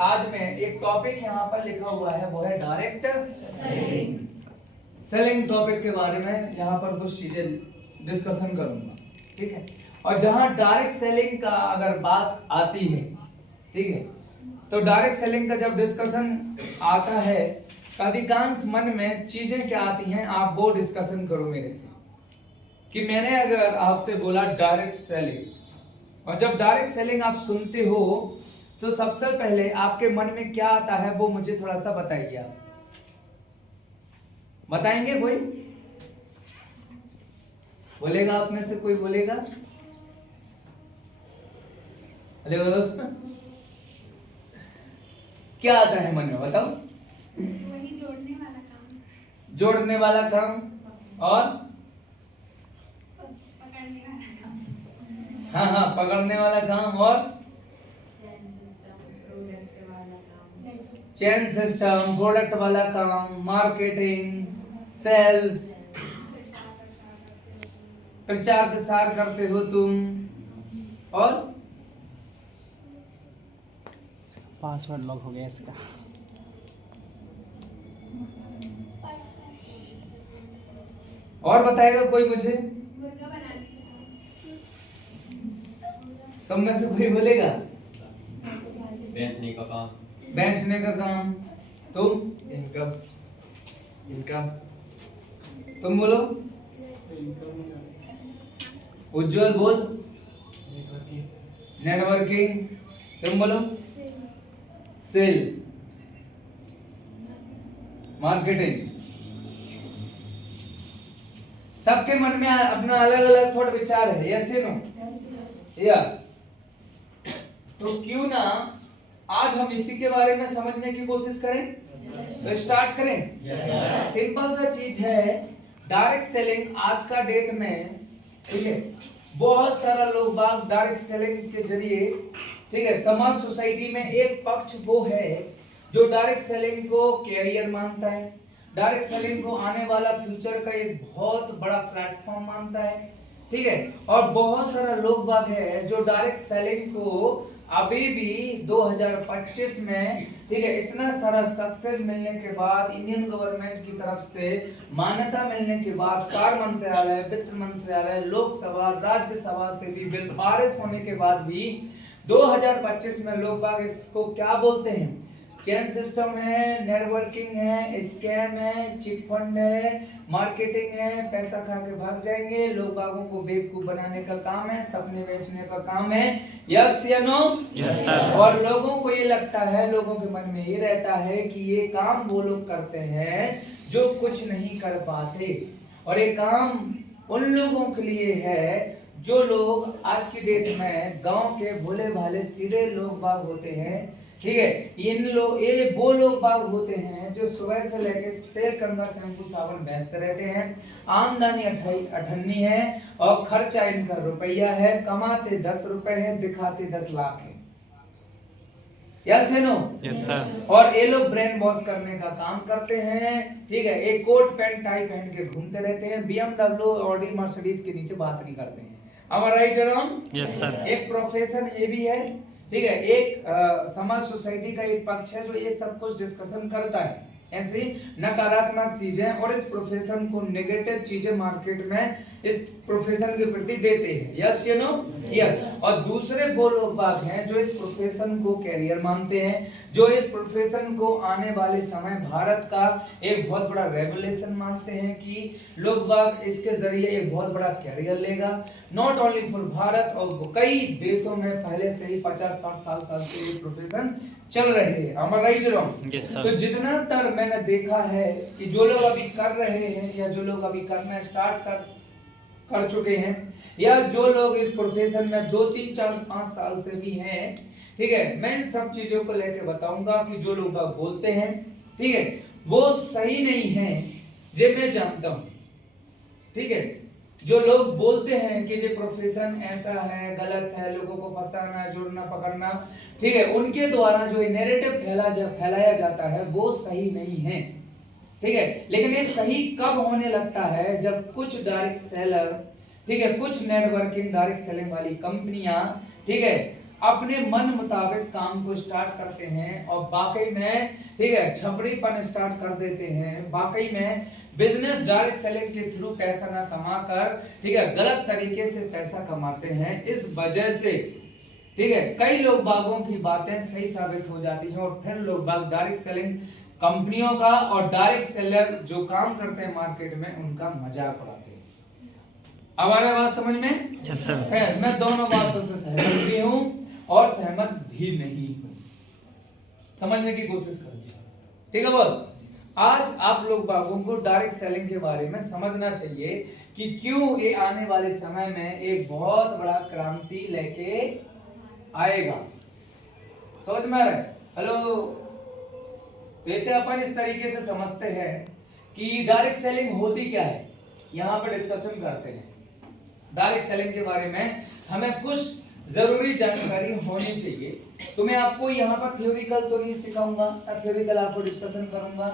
आज में एक टॉपिक यहाँ पर लिखा हुआ है, वो है डायरेक्ट सेलिंग टॉपिक के बारे में यहाँ पर कुछ चीजें डिस्कशन करूंगा, ठीक है। और जहाँ डायरेक्ट सेलिंग का अगर बात आती है, ठीक है, तो डायरेक्ट सेलिंग का जब डिस्कशन आता है तो अधिकांश मन में चीजें क्या आती हैं, आप वो डिस्कशन करो मेरे से कि मैंने अगर आपसे बोला डायरेक्ट सेलिंग, और जब डायरेक्ट सेलिंग आप सुनते हो तो सबसे पहले आपके मन में क्या आता है वो मुझे थोड़ा सा बताइए। आप बताएंगे? कोई बोलेगा? आप में से कोई बोलेगा? हेलो, क्या आता है मन में, बताओ। वही जोड़ने वाला काम। जोड़ने वाला काम और पकड़ने वाला काम। हाँ, पकड़ने वाला काम और चेन सिस्टम, प्रोडक्ट वाला काम, मार्केटिंग, सेल्स, प्रचार प्रसार करते हो तुम, और पासवर्ड लॉक हो गया इसका। और बताएगा कोई मुझे? मुर्गा बनाने तुम में से कोई बोलेगा? बेचने का काम। बेचने का काम। तुम? इनकम। तुम बोलो। उज्जवल बोल। नेटवर्किंग। तुम बोलो। Sell, marketing. सबके मन में अपना अलग अलग थोड़ा विचार है, यस या नो? यस। तो क्यों ना आज हम इसी के बारे में समझने की कोशिश करें? तो स्टार्ट करें। सिंपल सा चीज है, डायरेक्ट सेलिंग आज का डेट में, ठीक है, बहुत सारा लोग बाग डायरेक्ट सेलिंग के जरिए, ठीक है, समाज सोसाइटी में एक पक्ष वो है जो डायरेक्ट सेलिंग को कैरियर मानता है, डायरेक्ट सेलिंग को आने वाला फ्यूचर का एक बहुत बड़ा प्लेटफॉर्म मानता है, ठीक है। और बहुत सारा लोग बाग है जो डायरेक्ट सेलिंग को अभी भी 2025 में, ठीक है, इतना सारा सक्सेस मिलने के बाद, इंडियन गवर्नमेंट की तरफ से मान्यता मिलने के बाद, कार मंत्रालय, वित्त मंत्रालय, लोकसभा, राज्यसभा से भी बिल पारित होने के बाद भी 2025 में लोग बाग इसको क्या बोलते हैं? चेन सिस्टम है, नेटवर्किंग है, स्कैम है, चिट फंड है, मार्केटिंग है, पैसा खा के भाग जाएंगे, लोग बागों को बेवकूफ बनाने का काम है, सपने बेचने का काम है, यस या नो? Yes sir. और लोगों को ये लगता है, लोगों के मन में ये रहता है कि ये काम वो लोग करते हैं जो कुछ नहीं कर पाते, और ये काम उन लोगों के लिए है जो लोग आज की डेट में गांव के भोले भाले सीधे लोग बाग होते हैं, ठीक है। इन लोग, ये वो लोग बाग होते हैं जो सुबह से लेकर तेल कंघा शैम्पू साबुन बेचते रहते हैं, आमदनी अठन्नी है और खर्चा इनका रुपया है, कमाते 10 रुपए है, दिखाते 10 लाख है, यस है नो? Yes sir. और ये लोग ब्रेन वॉश करने का काम करते हैं, ठीक है। एक कोट पैंट टाई पहन के घूमते रहते हैं, BMW, ऑडी, मर्सिडीज के नीचे बात नहीं करते हैं। Am I right or wrong? Yes sir. एक प्रोफेशन ये भी है, ठीक है, एक समाज सोसाइटी का एक पक्ष है जो ये सब कुछ डिस्कशन करता है, ऐसी नकारात्मक चीजें और इस प्रोफेशन को नेगेटिव चीजें मार्केट में इस प्रोफेशन के प्रति देते हैं, यस यू नो? यस। और दूसरे वो लोग बाग हैं जो इस प्रोफेशन को कैरियर मानते हैं, जो इस प्रोफेशन को आने वाले समय भारत का एक बहुत बड़ा रेवोल्यूशन मानते हैं कि लोग बाग इसके जरिए एक बहुत बड़ा कैरियर लेगा, नॉट ओनली फॉर भारत, और कई देशों में पहले से ही 50-60 साल से ये प्रोफेशन चल रहे हैं। Am I right or wrong? Yes, sir. तो जितना तर मैंने देखा है कि जो लोग अभी कर रहे हैं या जो लोग अभी करना स्टार्ट कर चुके हैं, या जो लोग इस प्रोफेशन में 2, 3, 4, 5 साल से भी हैं, ठीक है, मैं इन सब चीजों को लेके बताऊंगा कि जो लोग बोलते हैं, ठीक है, वो सही नहीं है, जे मैं जानता हूं, ठीक है। जो लोग बोलते हैं कि ये प्रोफेशन ऐसा है, गलत है, लोगों को फंसाना, जोड़ना, पकड़ना, ठीक है, उनके द्वारा जो नैरेटिव फैलाया जाता है वो सही नहीं है, ठीक है। लेकिन ये सही कब होने लगता है? जब कुछ डायरेक्ट सेलर, ठीक है, कुछ नेटवर्किंग डायरेक्ट सेलिंग वाली कंपनियां, ठीक है, अपने मन मुताबिक काम को स्टार्ट करते हैं और वाकई में ठीक है छपड़ीपन स्टार्ट कर देते हैं, वाकई में बिजनेस डायरेक्ट सेलिंग के थ्रू पैसा ना कमाकर ठीक है गलत तरीके से पैसा कमाते हैं। इस वजह से ठीक है कई लोग बागों की बातें सही साबित हो जाती हैं और फिर लोग बाग डायरेक्ट सेलिंग कंपनियों का और डायरेक्ट सेलर जो काम करते हैं मार्केट में उनका मजाक उड़ाते हैं। अब आ रहा है बात समझ में? Yes sir. मैं दोनों बातों से सहमत भी हूं और सहमत भी नहीं हूं, समझने की कोशिश करिए। ठीक है बॉस, आज आप लोग बागों को डायरेक्ट सेलिंग के बारे में समझना चाहिए कि क्यों ये आने वाले समय में एक बहुत बड़ा क्रांति लेके आएगा। समझ में आ रहा है? हेलो, तो इसे अपन इस तरीके से समझते हैं कि डायरेक्ट सेलिंग होती क्या है, यहाँ पर डिस्कशन करते हैं। डायरेक्ट सेलिंग के बारे में हमें कुछ जरूरी जानकारी होनी चाहिए। तो मैं आपको यहाँ पर थ्योरिकल तो नहीं सिखाऊंगा, थ्योरिकल आपको डिस्कशन करूंगा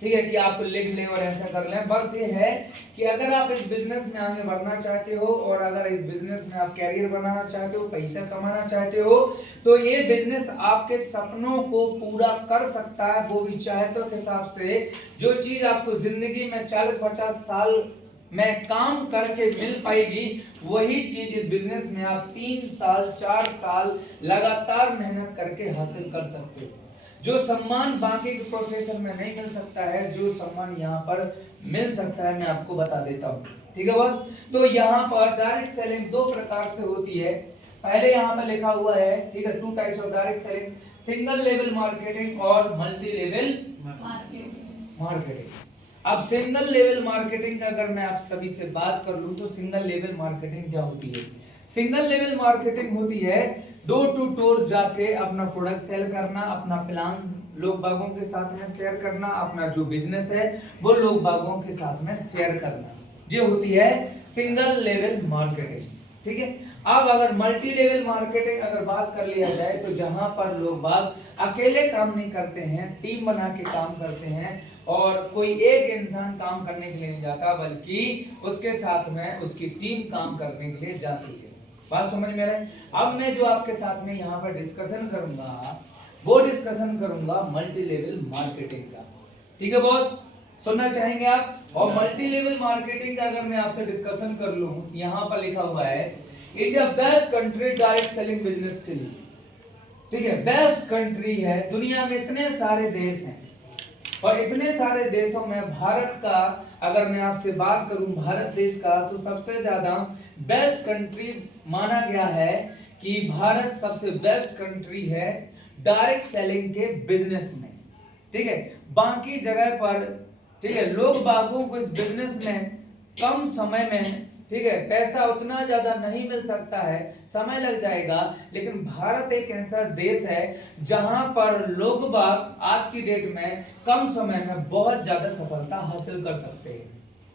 ठीक है कि आप लिख लें और ऐसा कर लें। बस ये है कि अगर आप इस बिजनेस में आगे बढ़ना चाहते हो और अगर इस बिजनेस में आप कैरियर बनाना चाहते हो, पैसा कमाना चाहते हो, तो ये बिजनेस आपके सपनों को पूरा कर सकता है। वो भी चाहतों के हिसाब से जो चीज आपको जिंदगी में 40-50 साल में काम करके मिल पाएगी, वही चीज इस बिजनेस में आप 3 साल 4 साल लगातार मेहनत करके हासिल कर सकते हो। जो सम्मान बाकी के प्रोफेशन में नहीं मिल सकता है, जो सम्मान यहाँ पर मिल सकता है, मैं आपको बता देता हूँ। ठीक है बॉस, तो यहाँ पर डायरेक्ट सेलिंग 2 प्रकार से होती है। पहले यहाँ पर लिखा हुआ है ठीक है 2 types of direct selling, single level marketing और मल्टी लेवल मार्केटिंग। अब सिंगल लेवल मार्केटिंग का अगर मैं आप सभी से बात कर लूं तो सिंगल लेवल मार्केटिंग क्या होती है? सिंगल लेवल मार्केटिंग होती है डोर टू डोर जाके अपना प्रोडक्ट सेल करना, अपना प्लान लोग बागों के साथ में शेयर करना, अपना जो बिजनेस है वो लोग बागों के साथ में शेयर करना, ये होती है सिंगल लेवल मार्केटिंग। ठीक है, अब अगर मल्टी लेवल मार्केटिंग अगर बात कर लिया जाए तो जहां पर लोग बाग अकेले काम नहीं करते हैं, टीम बना के काम करते हैं और कोई एक इंसान काम करने के लिए नहीं जाता बल्कि उसके साथ में उसकी टीम काम करने के लिए जाती है। बात समझ में आ रहा है? अब मैं जो आपके साथ में यहाँ पर डिस्कशन करूंगा वो डिस्कशन करूंगा मल्टी लेवल मार्केटिंग का। ठीक है बॉस, सुनना चाहेंगे आप? और मल्टी लेवल मार्केटिंग का अगर मैं आपसे डिस्कशन कर लूं, यहाँ पर लिखा हुआ है it is best country direct selling business के लिए। ठीक है, बेस्ट कंट्री है। दुनिया में इतने सारे देश हैं और इतने सारे देशों में भारत का अगर मैं आपसे बात करूं भारत देश का, तो सबसे ज्यादा बेस्ट कंट्री माना गया है कि भारत सबसे बेस्ट कंट्री है डायरेक्ट सेलिंग के बिजनेस में। ठीक है, बाकी जगह पर ठीक है लोग बागों को इस बिजनेस में कम समय में ठीक है पैसा उतना ज्यादा नहीं मिल सकता है, समय लग जाएगा, लेकिन भारत एक ऐसा देश है जहां पर लोग बाग आज की डेट में कम समय में बहुत ज्यादा सफलता हासिल कर सकते हैं।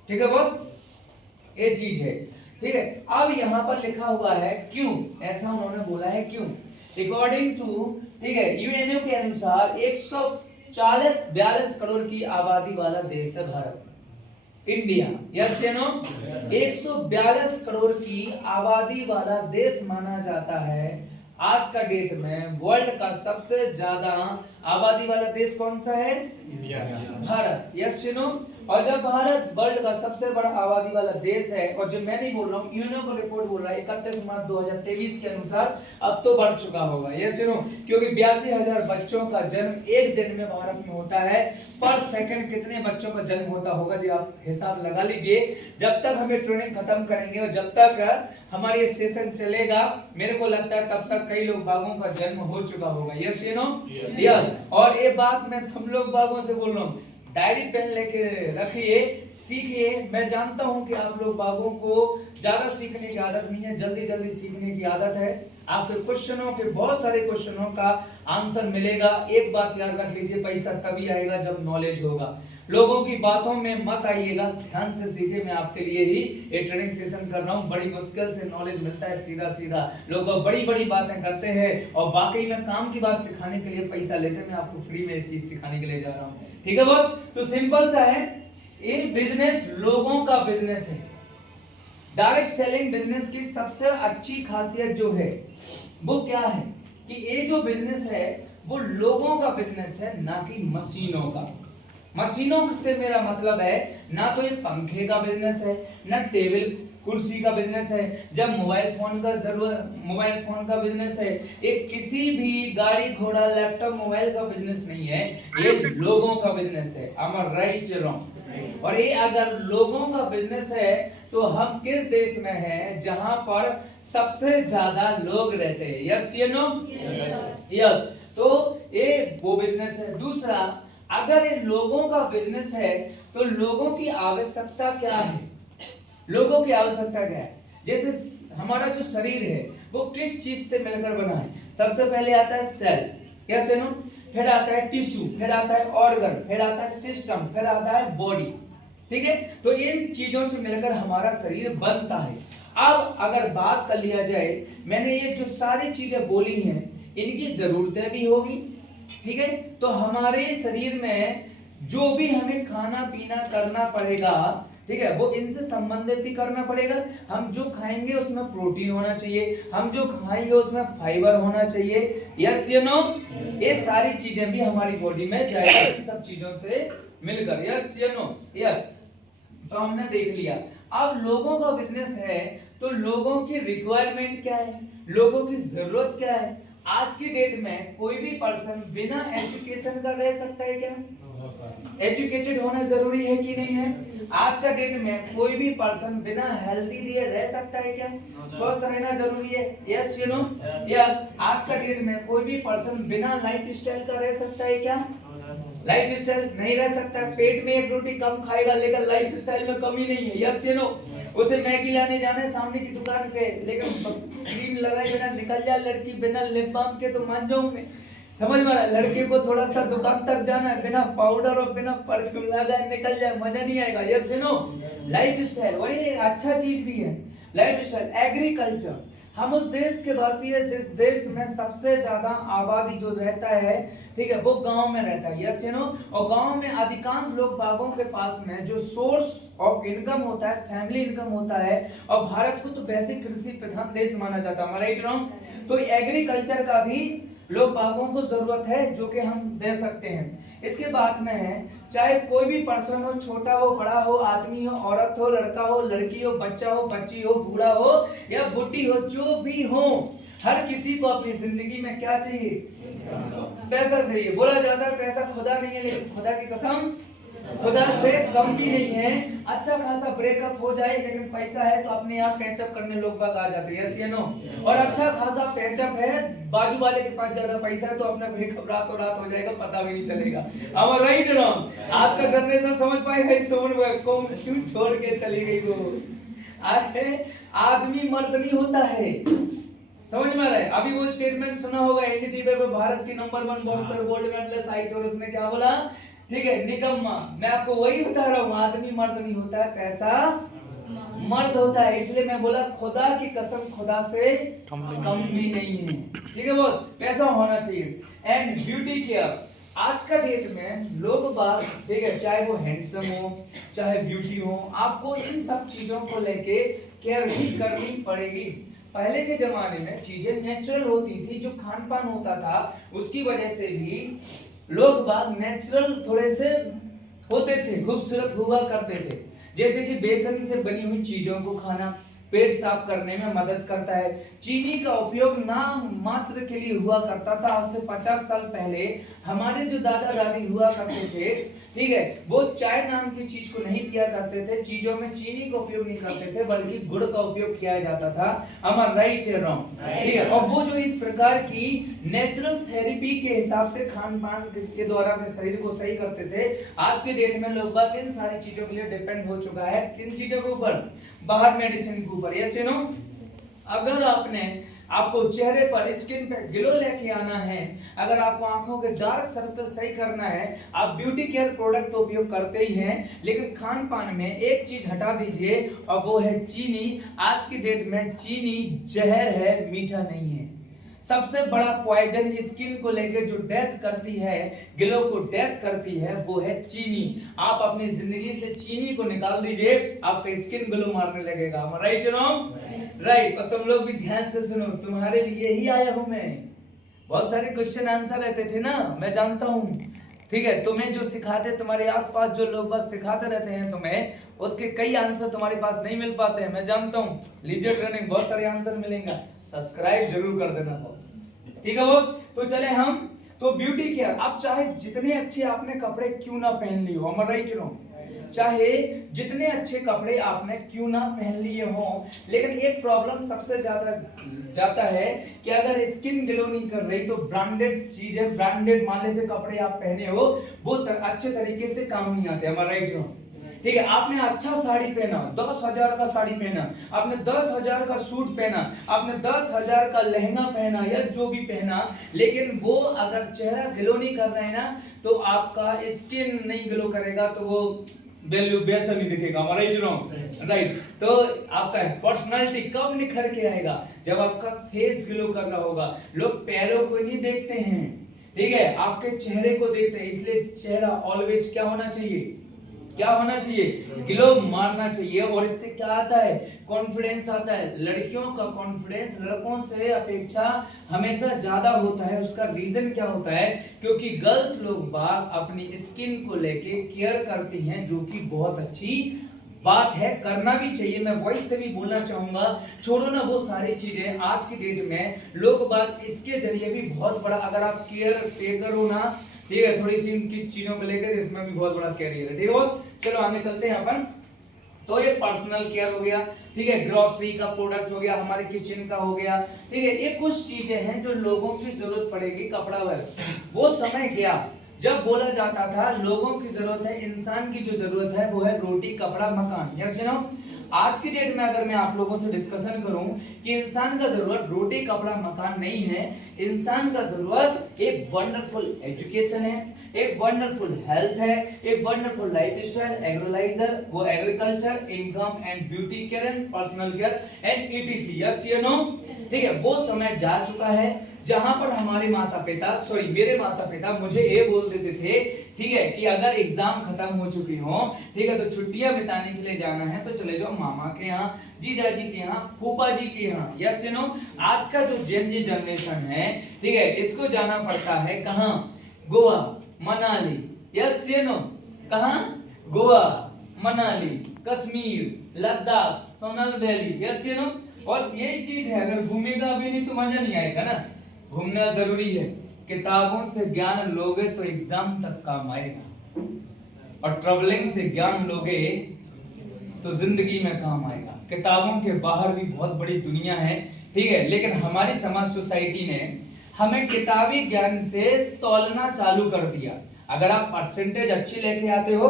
ठीक है बॉस, ये चीज है। ठीक है, अब यहाँ पर लिखा हुआ है क्यों, ऐसा उन्होंने बोला है क्यों। अकॉर्डिंग टू ठीक है यूएनओ के अनुसार 142 करोड़ की आबादी वाला देश है भारत, इंडिया। यस या नो? 142 करोड़ की आबादी वाला देश माना जाता है आज का डेट में। वर्ल्ड का सबसे ज्यादा आबादी वाला देश कौन सा है? India. Bharat. Yes you know? और जब भारत वर्ल्ड का सबसे बड़ा आबादी वाला देश है, और जो मैं नहीं बोल रहा हूँ यूएनओ का रिपोर्ट बोल रहा है 31 मार्च 2023 के अनुसार, अब तो बढ़ चुका होगा। Yes you no? क्योंकि 82,000 बच्चों का जन्म एक दिन में भारत में होता है। पर सेकंड कितने बच्चों का जन्म होता होगा जी आप हिसाब लगा लीजिए। जब तक हमें ट्रेनिंग खत्म करेंगे और जब तक हमारा ये सेशन चलेगा, मेरे को लगता है तब तक कई लोग बागों का जन्म हो चुका होगा। Yes you no? यस। और ये बात मैं तुम लोग बागों से बोल रहा हूँ, डायरी पेन लेके रखिए, सीखिए। मैं जानता हूं कि आप लोग बागों को ज्यादा सीखने की आदत नहीं है, जल्दी जल्दी सीखने की आदत है। आपके क्वेश्चनों के बहुत सारे क्वेश्चनों का आंसर मिलेगा। एक बात याद रख लीजिए, पैसा तभी आएगा जब नॉलेज होगा। लोगों की बातों में मत आइएगा, ध्यान से सीखे। मैं आपके लिए ही ये ट्रेनिंग सेशन कर रहा हूँ। बड़ी मुश्किल से नॉलेज मिलता है, सीधा सीधा लोग बड़ी बड़ी बातें करते हैं और बाकी में काम की बात सिखाने के लिए पैसा लेते हैं। मैं आपको फ्री में इस चीज सिखाने के लिए जा रहा हूँ। ठीक है बस, तो सिंपल सा है, ये बिजनेस लोगों का बिजनेस है। डायरेक्ट सेलिंग बिजनेस की सबसे अच्छी खासियत जो है वो क्या है? कि ये जो बिजनेस है वो लोगों का बिजनेस है, ना कि मशीनों का। मशीनों से मेरा मतलब है ना तो ये पंखे का बिजनेस है, ना टेबल कुर्सी का बिजनेस है, जब मोबाइल फोन का बिजनेस है, एक किसी भी गाड़ी घोड़ा लैपटॉप मोबाइल का बिजनेस नहीं है, ये लोगों का बिजनेस है। am I right or wrong? और ये अगर लोगों का बिजनेस है तो हम किस देश में हैं जहां पर सबसे ज्यादा लोग रहते हैं? यस या नो? यस। तो ये वो बिजनेस है। दूसरा, अगर ये लोगों का बिजनेस है तो लोगों की आवश्यकता क्या है? लोगों की आवश्यकता क्या है? जैसे हमारा जो शरीर है वो किस चीज से मिलकर बना है? सबसे पहले आता है सेल, यस या नो? फिर आता है टिश्यू, फिर आता है ऑर्गन, फिर आता है सिस्टम, फिर आता है बॉडी। ठीक है, तो इन चीजों से मिलकर हमारा शरीर बनता है। अब अगर बात कर लिया जाए, मैंने ये जो सारी चीजें बोली हैं इनकी जरूरतें भी होगी, ठीक है? तो हमारे शरीर में जो भी हमें खाना पीना करना पड़ेगा, ठीक है, वो इनसे संबंधित ही करना पड़ेगा। हम जो खाएंगे उसमें प्रोटीन होना चाहिए, हम जो खाएंगे उसमें फाइबर होना चाहिए, यस या नो? ये सारी चीजें भी हमारी बॉडी में जाएगी सब चीजों से मिलकर, यस या नो? यस। तो हमने देख लिया। अब लोगों का बिजनेस है तो लोगों की रिक्वायरमेंट क्या है, लोगों की जरूरत क्या है? आज की डेट में कोई भी पर्सन बिना एजुकेशन का रह सकता है क्या? एजुकेटेड होना जरूरी है कि नहीं है? आज का डेट में कोई भी पर्सन बिना हेल्दी लिए रह सकता है क्या? स्वस्थ रहना जरूरी है, यस यू नो? यस। आज का डेट में कोई भी पर्सन बिना लाइफ स्टाइल का रह सकता है क्या? लाइफ स्टाइल नहीं रह सकता। पेट में एक रोटी कम खाएगा लेकिन लाइफ स्टाइल में कमी नहीं है, यस यू नो? उसे मैगी लाने जाना है सामने की दुकान पे, लेकिन क्रीम लगाए बिना निकल जाए लड़की बिना लिप बाम के तो मान जाऊं मैं, समझ में आ रहा है? लड़के को थोड़ा सा दुकान तक जाना है, बिना पाउडर और बिना परफ्यूम लगाए निकल जाए, मजा नहीं आएगा, yes you no? Life style, और ये अच्छा चीज भी है लाइफ स्टाइल। एग्रीकल्चर, हम उस देश के वासी है जिस देश में सबसे ज्यादा आबादी जो रहता है, ठीक है, वो गांव में रहता है, यस यू नो? और गांव में अधिकांश लोग बागों के पास में जो सोर्स ऑफ इनकम होता है, फैमिली इनकम होता है, और भारत को तो वैसे कृषि प्रधान देश माना जाता है, राइट रॉन्ग? तो एग्रीकल्चर का भी लोग बागों को जरूरत है जो कि हम दे सकते हैं। इसके बाद में है, चाहे कोई भी पर्सन हो, छोटा हो, बड़ा हो, आदमी हो, औरत हो, लड़का हो, लड़की हो, बच्चा हो, बच्ची हो, बूढ़ा हो या बुढ़ी हो, जो भी हो, हर किसी को अपनी जिंदगी में क्या चाहिए? पैसा चाहिए। बोला जाता है पैसा खुदा नहीं है, लेकिन खुदा की कसम खुदा से कम भी नहीं है। अच्छा खासा ब्रेकअप हो जाए लेकिन पैसा है तो अपने आप पैचअप करने लोग बाग आ जाते हैं, यस या नो? और अच्छा खासा पैचअप है, बाजू वाले के पास ज्यादा पैसा है तो अपना ब्रेकअप रातों रात हो जाएगा, पता भी नहीं चलेगा। am I right or wrong? आज का जनरेशन समझ पाएगा इस सोन को क्यों छोड़ के चली गई वो? अरे आदमी मर्द नहीं होता है, समझ में आ रहा है? अभी वो स्टेटमेंट सुना होगा एनडीटीवी पे, भारत की नंबर 1 बॉक्सर गोल्ड मेडलिस्ट आई थी और उसने क्या बोला? ठीक है, निकम्मा। मैं आपको वही बता रहा हूँ, आदमी मर्द नहीं होता है, पैसा मर्द होता है। इसलिए मैं बोला खुदा की कसम खुदा से कम भी नहीं है, ठीक है बॉस? पैसा होना चाहिए। एंड ब्यूटी केयर, आज का डेट में लोग बात, ठीक है, चाहे वो हैंडसम हो चाहे ब्यूटी हो, आपको इन सब चीजों को लेके केयर भी करनी पड़ेगी। पहले के जमाने में चीजें नेचुरल होती थी, जो खान पान होता था उसकी वजह से भी लोग बाग नेचुरल थोड़े से होते थे, खूबसूरत हुआ करते थे। जैसे कि बेसन से बनी हुई चीजों को खाना पेट साफ करने में मदद करता है। चीनी का उपयोग नाम मात्र के लिए हुआ करता था। आज से 50 साल पहले हमारे जो दादा दादी हुआ करते थे, ठीक है, वो चाय नाम की चीज को नहीं पिया करते थे, चीजों में चीनी का उपयोग नहीं करते थे बल्कि गुड़ का उपयोग किया जाता था। am I right or wrong? ठीक है, और वो जो इस प्रकार की नेचुरल थेरेपी के हिसाब से खान पान के द्वारा अपने शरीर को सही करते थे। आज के डेट में लोग बात इन सारी चीजों के लिए डिपेंड हो चुका है। किन चीजों के ऊपर? बाहर मेडिसिन के ऊपर, यस यू नो? अगर आपको चेहरे पर स्किन पे ग्लो लेके आना है, अगर आपको आंखों के डार्क सर्कल सही करना है, आप ब्यूटी केयर प्रोडक्ट तो उपयोग करते ही हैं, लेकिन खान पान में एक चीज हटा दीजिए और वो है चीनी। आज की डेट में चीनी जहर है, मीठा नहीं है। सबसे बड़ा पॉइजन स्किन को लेकर जो डेथ करती है, ग्लो को डेथ करती है, वो है चीनी। आप अपनी जिंदगी से चीनी को निकाल दीजिए, आपका स्किन ग्लो मारने लगेगा। Right wrong? राइट। और तुम लोग भी ध्यान से सुनो, तुम्हारे लिए ही आया हूं मैं, बहुत सारे क्वेश्चन आंसर रहते थे ना, मैं जानता हूँ। ठीक है, तुम्हें जो सिखाते, तुम्हारे आसपास जो लोग बाग सिखाते रहते हैं तुम्हें, उसके कई आंसर तुम्हारे पास नहीं मिल पाते हैं, मैं जानता हूँ। लीजिए ट्रेनिंग, बहुत सारे आंसर मिलेंगे, सब्सक्राइब जरूर कर देना बॉस। ठीक है बॉस, तो चले हम तो ब्यूटी केयर। आप चाहे जितने अच्छे आपने कपड़े क्यों ना पहन ली हो, am I right or wrong? चाहे जितने अच्छे कपड़े आपने क्यों ना पहन लिए हो, लेकिन एक प्रॉब्लम सबसे ज्यादा जाता है कि अगर स्किन ग्लो नहीं कर रही तो ब्रांडेड चीजें, ब्रांडेड मान लेते कपड़े आप पहने हो, वो अच्छे तरीके से काम नहीं आते। am I right or wrong? ठीक है, आपने अच्छा साड़ी पहना, 10,000 का साड़ी पहना, आपने 10,000 का सूट पहना, आपने 10,000 का लहंगा पहना या जो भी पहना, लेकिन वो अगर चेहरा ग्लो नहीं कर रहा है ना, तो आपका स्किन नहीं ग्लो करेगा, तो वो वैल्यू वैसा नहीं दिखेगा। Right right. तो आपका पर्सनालिटी कब निखर के आएगा? जब आपका फेस ग्लो कर रहा होगा। लोग पैरों को नहीं देखते हैं, ठीक है, आपके चेहरे को देखते हैं। इसलिए चेहरा ऑलवेज क्या होना चाहिए? क्या होना चाहिए? ग्लो मारना चाहिए। और इससे क्या आता है? कॉन्फिडेंस आता है। लड़कियों का कॉन्फिडेंस लड़कों से अपेक्षा हमेशा ज्यादा होता है। उसका रीजन क्या होता है? क्योंकि गर्ल्स लोग बाग अपनी स्किन को लेके केयर करती हैं, जो कि बहुत अच्छी बात है, करना भी चाहिए। मैं वॉइस से भी बोलना चाहूंगा, छोड़ो ना वो सारी चीजें। आज की डेट में लोग बाग इसके जरिए भी बहुत बड़ा, अगर आप केयर टेकर हो ना, ठीक है, थोड़ी सी किस चीजों को लेकर, इसमें भी बहुत बड़ा कैरियर है। ठीक है बॉस, चलो आगे चलते हैं अपन। तो ये पर्सनल केयर हो गया, ठीक है, ग्रोसरी का प्रोडक्ट हो गया, हमारे किचन का हो गया, ठीक है। ये कुछ चीजें हैं जो लोगों की जरूरत पड़ेगी। कपड़ा वर्क, वो समय गया जब बोला जाता था लोगों की जरूरत है, इंसान की जो जरूरत है वो है रोटी, कपड़ा, मकान। Yes you no. आज की डेट में अगर मैं आप लोगों से डिस्कशन करूं कि इंसान का जरूरत रोटी, कपड़ा, मकान नहीं है, इंसान का जरूरत एक वंडरफुल एजुकेशन है, एक वंडरफुल हेल्थ है, एक वंडरफुल लाइफस्टाइल, एग्रोलाइजर, वो agriculture, income and beauty care and personal care and etc. Yes you no. ठीक है, वो समय जा चुका है जहां पर हमारे माता पिता, सॉरी मेरे माता पिता मुझे ये बोल देते थे, ठीक है, कि अगर एग्जाम खत्म हो चुकी हो, ठीक है, तो छुट्टियां बिताने के लिए जाना है तो चले जाओ मामा के यहाँ, जीजा जी के यहाँ, फूफा जी के यहाँ। Yes you no. आज का जो जेन जी जनरेशन है, ठीक है, इसको जाना पड़ता है कहाँ? Goa, Manali. Yes you know. कहाँ? गोवा, मनाली, कश्मीर, लद्दाख, सोनल वैली। Yes you know. और यही चीज है, अगर घूमेगा भी नहीं तो मजा नहीं आएगा ना। घूमना जरूरी है। किताबों से ज्ञान लोगे तो एग्जाम तक काम आएगा, और ट्रैवलिंग से ज्ञान लोगे तो जिंदगी में काम आएगा। किताबों के बाहर भी बहुत बड़ी दुनिया है, ठीक है, लेकिन हमारी समाज सोसाइटी ने हमें किताबी ज्ञान से तौलना चालू कर दिया। अगर आप परसेंटेज अच्छी लेके आते हो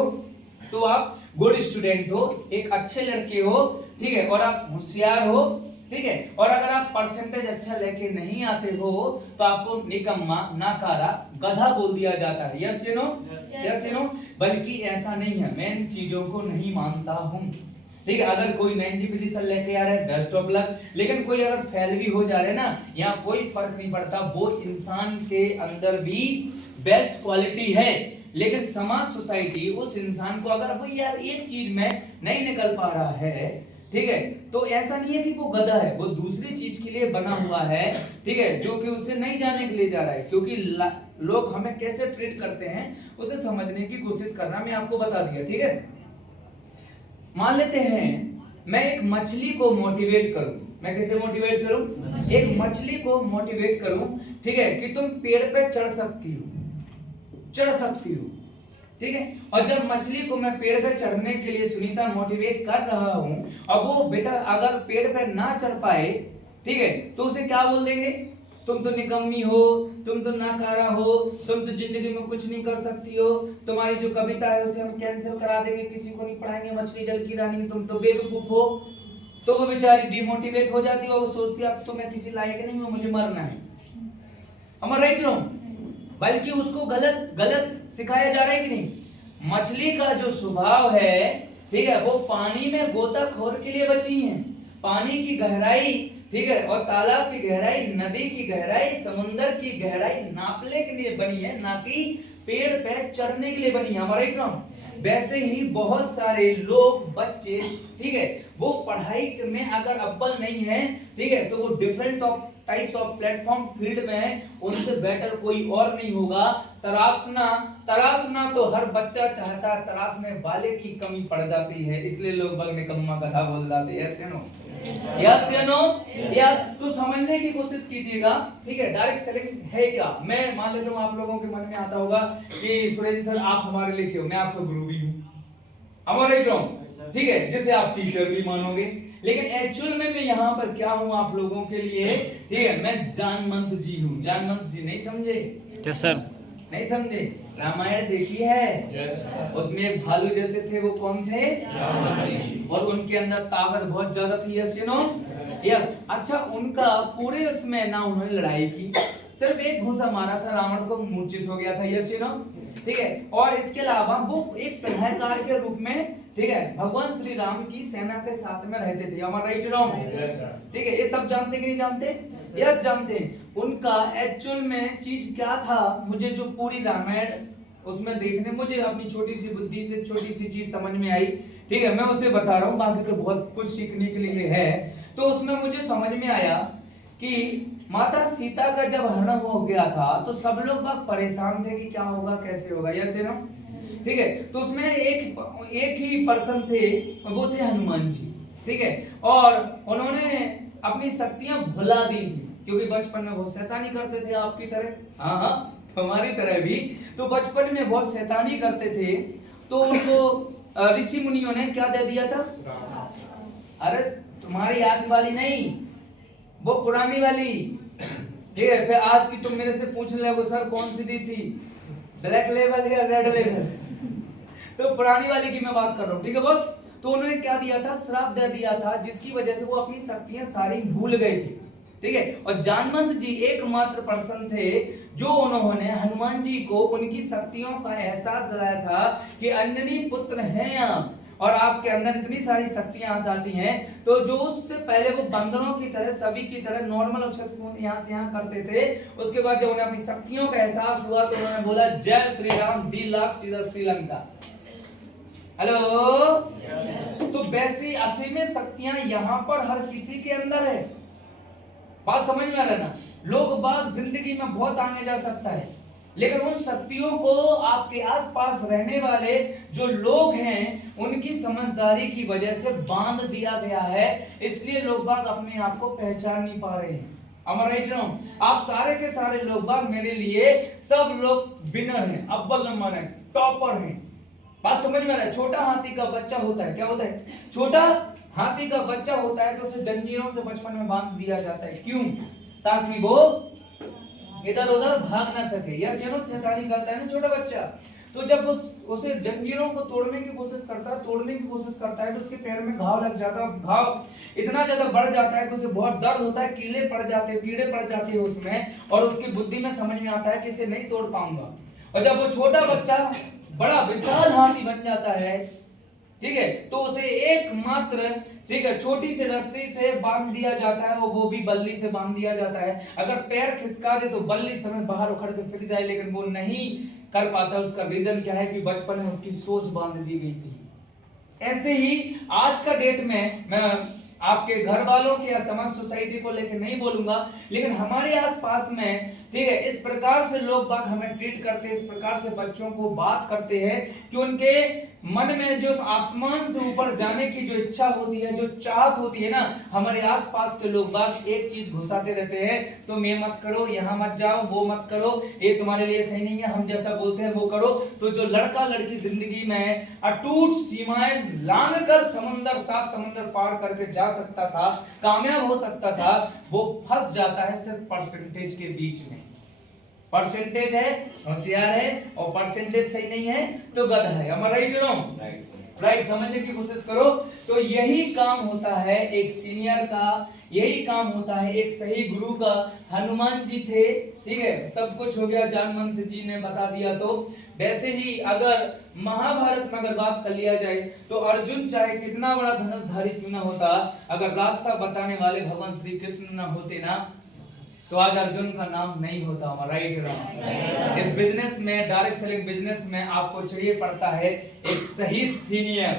तो आप गुड स्टूडेंट हो, एक अच्छे लड़के हो, ठीक है, और आप होशियार हो, ठीक है, और अगर आप परसेंटेज अच्छा लेके नहीं आते हो तो आपको निकम्मा, नाकारा, गधा बोल दिया जाता है। Yes you no. Yes you no. बल्कि ऐसा नहीं है, मैं इन चीजों को नहीं मानता हूं, ठीक है। अगर कोई 90% लेके आ रहा है, बेस्ट ऑफ लक, लेकिन कोई अगर फेल भी हो जा रहा है ना, यहाँ कोई फर्क नहीं पड़ता, वो इंसान के अंदर भी बेस्ट क्वालिटी है। लेकिन समाज सोसाइटी उस इंसान को, अगर भाई यार एक चीज में नहीं निकल पा रहा है, ठीक है, तो ऐसा नहीं है कि वो गधा है, वो दूसरी चीज के लिए बना हुआ है, ठीक है, जो कि उसे नहीं जाने के लिए जा रहा है। क्योंकि लोग हमें कैसे ट्रीट करते हैं उसे समझने की कोशिश करना मैं आपको बता दिया, ठीक है। मान लेते हैं मैं एक मछली को मोटिवेट करूं, मैं कैसे मोटिवेट करूं? एक मछली को मोटिवेट करूं, ठीक है, कि तुम पेड़ पे चढ़ सकती हो, ठीक है। और जब मछली को मैं पेड़ पे चढ़ने के लिए सुनीता मोटिवेट कर रहा हूं, अब वो बेटा अगर पेड़ पे ना चढ़ पाए, ठीक है, तो उसे क्या बोल देंगे? तुम तो निकम्मी हो, तुम तो नाकारा हो, तुम तो जिंदगी में कुछ नहीं कर सकती हो, तुम्हारी जो कविता है उसे हम कैंसिल करा देंगे, किसी को नहीं पढ़ाएंगे, मछली जल की रानी, तुम तो बेवकूफ हो। तो वो बेचारी डिमोटिवेट हो जाती है और वो सोचती है अब तो मैं किसी लायक नहीं हूं, मुझे मरना है। am I right or wrong? बल्कि उसको गलत सिखाया जा रहा है कि नहीं? मछली का जो स्वभाव है, ठीक है, वो पानी में गोताखोर के लिए बची है। पानी की गहराई, ठीक है, और तालाब की गहराई, नदी की गहराई, समुद्र की गहराई नापने के लिए बनी है, ना कि पेड़ पे चढ़ने के लिए बनी है। हमारा राइट रॉन्ग? वैसे ही बहुत सारे लोग, बच्चे, ठीक है, वो पढ़ाई में अगर अव्वल नहीं है, ठीक है, तो वो different of types of platform field में उनसे बेटर कोई और नहीं होगा। तराशना तो हर बच्चा चाहता है, तराशने वाले की कमी पड़ जाती है, इसलिए लोग बग निकम्मा कथा बोल जाते हैं। यस या नो? यस या नो? या तो समझने की कोशिश कीजिएगा, ठीक है। डायरेक्ट सेलिंग है क्या? मैं मान लेता हूँ आप लोगों के मन में आता होगा कि सुरेंद्र सर आप हमारे लिए क्यों, मैं आपका गुरु भी हूँ, हमारे क्यों, ठीक है, जिसे आप टीचर भी मानोगे, लेकिन एक्चुअल में मैं यहाँ पर क्या हूँ आप लोगों के लिए, ठीक है, मैं जानमंत जी हूँ। जानमंत जी नहीं समझे? Yes sir. नहीं समझे? रामायण देखी है? यस उसमें एक भालू जैसे थे, वो कौन थे? और उनके अंदर ताकत बहुत ज्यादा थी। Yes you no? यस। अच्छा, उनका पूरे उसमें ना उन्होंने लड़ाई की, सिर्फ एक घूंसा मारा था, रावण को मूर्छित हो गया था। Yes you no? ठीक है। और इसके अलावा वो एक सलाहकार के रूप में, ठीक है, भगवान श्री राम की सेना के साथ में रहते थे। हमारा राइट रॉन्ग? ठीक है, ये सब जानते कि नहीं जानते? यस जानते हैं। उनका एक्चुअल में चीज क्या था, मुझे जो पूरी रामायण उसमें देखने, मुझे अपनी छोटी सी बुद्धि से छोटी सी चीज समझ में आई, ठीक है, मैं उसे बता रहा हूँ, बाकी तो बहुत कुछ सीखने के लिए है। तो उसमें मुझे समझ में आया कि माता सीता का जब हरण हो गया था तो सब लोग बहुत परेशान थे कि क्या होगा, कैसे होगा। यस ना? ठीक है। तो उसमें एक ही पर्सन थे, वो थे हनुमान जी, ठीक है। और उन्होंने अपनी शक्तियां भुला दी थी, क्योंकि बचपन में बहुत शैतानी करते थे आपकी तरह। हाँ, तुम्हारी तरह भी तो बचपन में बहुत शैतानी करते थे। तो उनको ऋषि मुनियों ने क्या दे दिया था? अरे तुम्हारी आज वाली नहीं, वो पुरानी वाली, ठीक है। फिर आज की तुम मेरे से पूछ ले वो सर कौन सी दी थी, ब्लैक लेवल या रेड लेवल? तो पुरानी वाली की मैं बात कर रहा हूँ, ठीक है बॉस। तो उन्होंने क्या दिया था? श्राप दे दिया था, जिसकी वजह से वो अपनी शक्तियां सारी भूल गए थे, ठीक है। और जानवंत जी एकमात्र पर्सन थे जो उन्होंने हनुमान जी को उनकी शक्तियों का एहसास दिलाया था कि अंजनी पुत्र हैं आप, और आपके अंदर इतनी सारी शक्तियां आ जाती हैं। तो जो उससे पहले वो बंदरों की तरह, सभी की तरह नॉर्मल उछल कूद यहाँ से यहाँ करते थे, उसके बाद जब उन्हें अपनी शक्तियों का एहसास हुआ तो उन्होंने बोला जय श्री राम, दी लास्ट सीधा श्रीलंका। हेलो। तो वैसी असीम शक्तियां यहाँ पर हर किसी के अंदर है। बात समझ में आ रहा है ना? लोग बाग जिंदगी में बहुत आगे जा सकता है, लेकिन उन शक्तियों को आपके आसपास रहने वाले जो लोग हैं उनकी समझदारी की वजह से बांध दिया गया है, इसलिए लोग बाग अपने आप को पहचान नहीं पा रहे हैं। Right no? आप सारे के सारे लोग बाग मेरे लिए सब लोग विनर हैं, अव्वल नंबर हैं, टॉपर हैं। बात समझ में आ रहा है? छोटा हाथी का बच्चा होता है, क्या होता है? छोटा हाथी का बच्चा होता है तो उसे जंजीरों से बचपन में बांध दिया जाता है। क्यों? ताकि वो इधर उधर भाग ना सके। या शैतानी करता है ना छोटा बच्चा, तो जब उसे जंजीरों को तोड़ने की कोशिश करता है तो उसके पैर में घाव लग जाता है। घाव इतना ज्यादा बढ़ जाता है कि उसे बहुत दर्द होता है, कीड़े पड़ जाते हैं उसमें, और उसकी बुद्धि में समझ में आता है कि इसे नहीं तोड़ पाऊंगा। और जब वो छोटा बच्चा बड़ा विशाल हाथी बन जाता है, ठीक है, तो उसे एकमात्र, ठीक है, छोटी सी रस्सी से बांध दिया जाता है, और वो भी बल्ली से बांध दिया जाता है। अगर पैर खिसका दे तो बल्ली समेत बाहर उखड़ के फिर जाए, लेकिन वो नहीं कर पाता। उसका रीजन क्या है? कि बचपन में उसकी सोच बांध दी गई थी। ऐसे ही आज का डेट में मैं आपके घर वालों के या समाज सोसाइटी को लेकर नहीं बोलूंगा, लेकिन हमारे आसपास में, ठीक है, इस प्रकार से लोग बाग हमें ट्रीट करते हैं, इस प्रकार से बच्चों को बात करते हैं कि उनके मन में जो आसमान से ऊपर जाने की जो इच्छा होती है, जो चाहत होती है ना, हमारे आसपास के लोग बाग एक चीज घुसाते रहते हैं, तुम ये मत करो, यहाँ मत जाओ, वो मत करो, ये तुम्हारे लिए सही नहीं है, हम जैसा बोलते हैं वो करो। तो जो लड़का लड़की जिंदगी में अटूट सीमाएं लांघ कर समंदर, 7 समंदर पार करके जा सकता था, कामयाब हो सकता था, वो फंस जाता है सिर्फ परसेंटेज के बीच में। परसेंटेज है होशियार है, और परसेंटेज सही नहीं है तो गधा है। am I right or wrong? Right, समझने की कोशिश करो। तो यही काम होता है एक सीनियर का, यही काम होता है एक सही गुरु का। हनुमान जी थे, ठीक है, सब कुछ हो गया, जानवंत जी ने बता दिया। तो वैसे ही अगर महाभारत में अगर बात कर लिया जाए तो अर्जुन चाहे कितना बड़ा धनुषधारी क्यों ना होता, अगर रास्ता बताने वाले भगवान श्री कृष्ण ना होते ना, तो आज अर्जुन का नाम नहीं होता। Right right. इस बिजनेस में, डायरेक्ट सेलिंग बिजनेस में आपको चाहिए पड़ता है एक सही सीनियर,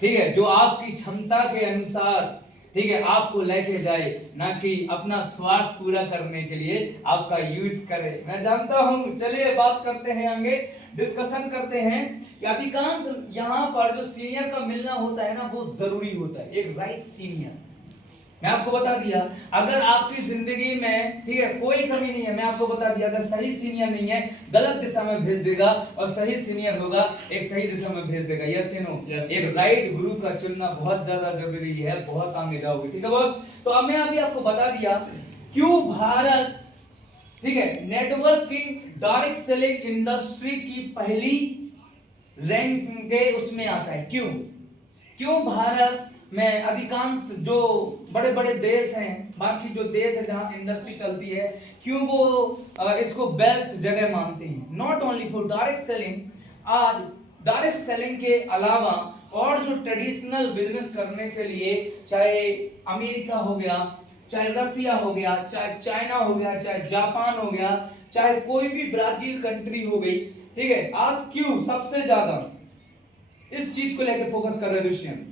ठीक है, जो आपकी क्षमता के अनुसार, ठीक है, आपको लेके जाए, ना कि अपना स्वार्थ पूरा करने के लिए आपका यूज करे। मैं जानता हूं। चलिए बात करते हैं, आगे डिस्कशन करते हैं कि अधिकांश यहाँ पर जो सीनियर का मिलना होता है ना, वो जरूरी होता है, एक राइट सीनियर। मैं आपको बता दिया, अगर आपकी जिंदगी में, ठीक है, कोई कमी नहीं है, मैं आपको बता दिया, अगर सही सीनियर नहीं है, गलत दिशा में भेज देगा, और सही सीनियर होगा, एक सही दिशा में भेज देगा। यस या नो? एक राइट गुरु का चुनना बहुत ज्यादा जरूरी है, बहुत आगे जाओगे। ठीक है बॉस? तो अब मैं अभी आपको बता दिया क्यों भारत, ठीक है, नेटवर्किंग डायरेक्ट सेलिंग इंडस्ट्री की पहली रैंक के उसमें आता है। क्यों भारत में अधिकांश जो बड़े बड़े देश हैं, बाकी जो देश है जहां इंडस्ट्री चलती है, क्यों वो इसको बेस्ट जगह मानते हैं? Not only for direct selling, आज डायरेक्ट सेलिंग के अलावा और जो ट्रेडिशनल बिजनेस करने के लिए, चाहे अमेरिका हो गया, चाहे रसिया हो गया, चाहे चाइना हो गया, चाहे जापान हो गया, चाहे कोई भी ब्राजील कंट्री हो गई, ठीक है, आज क्यों सबसे ज्यादा इस चीज को लेकर फोकस कर रहे हैं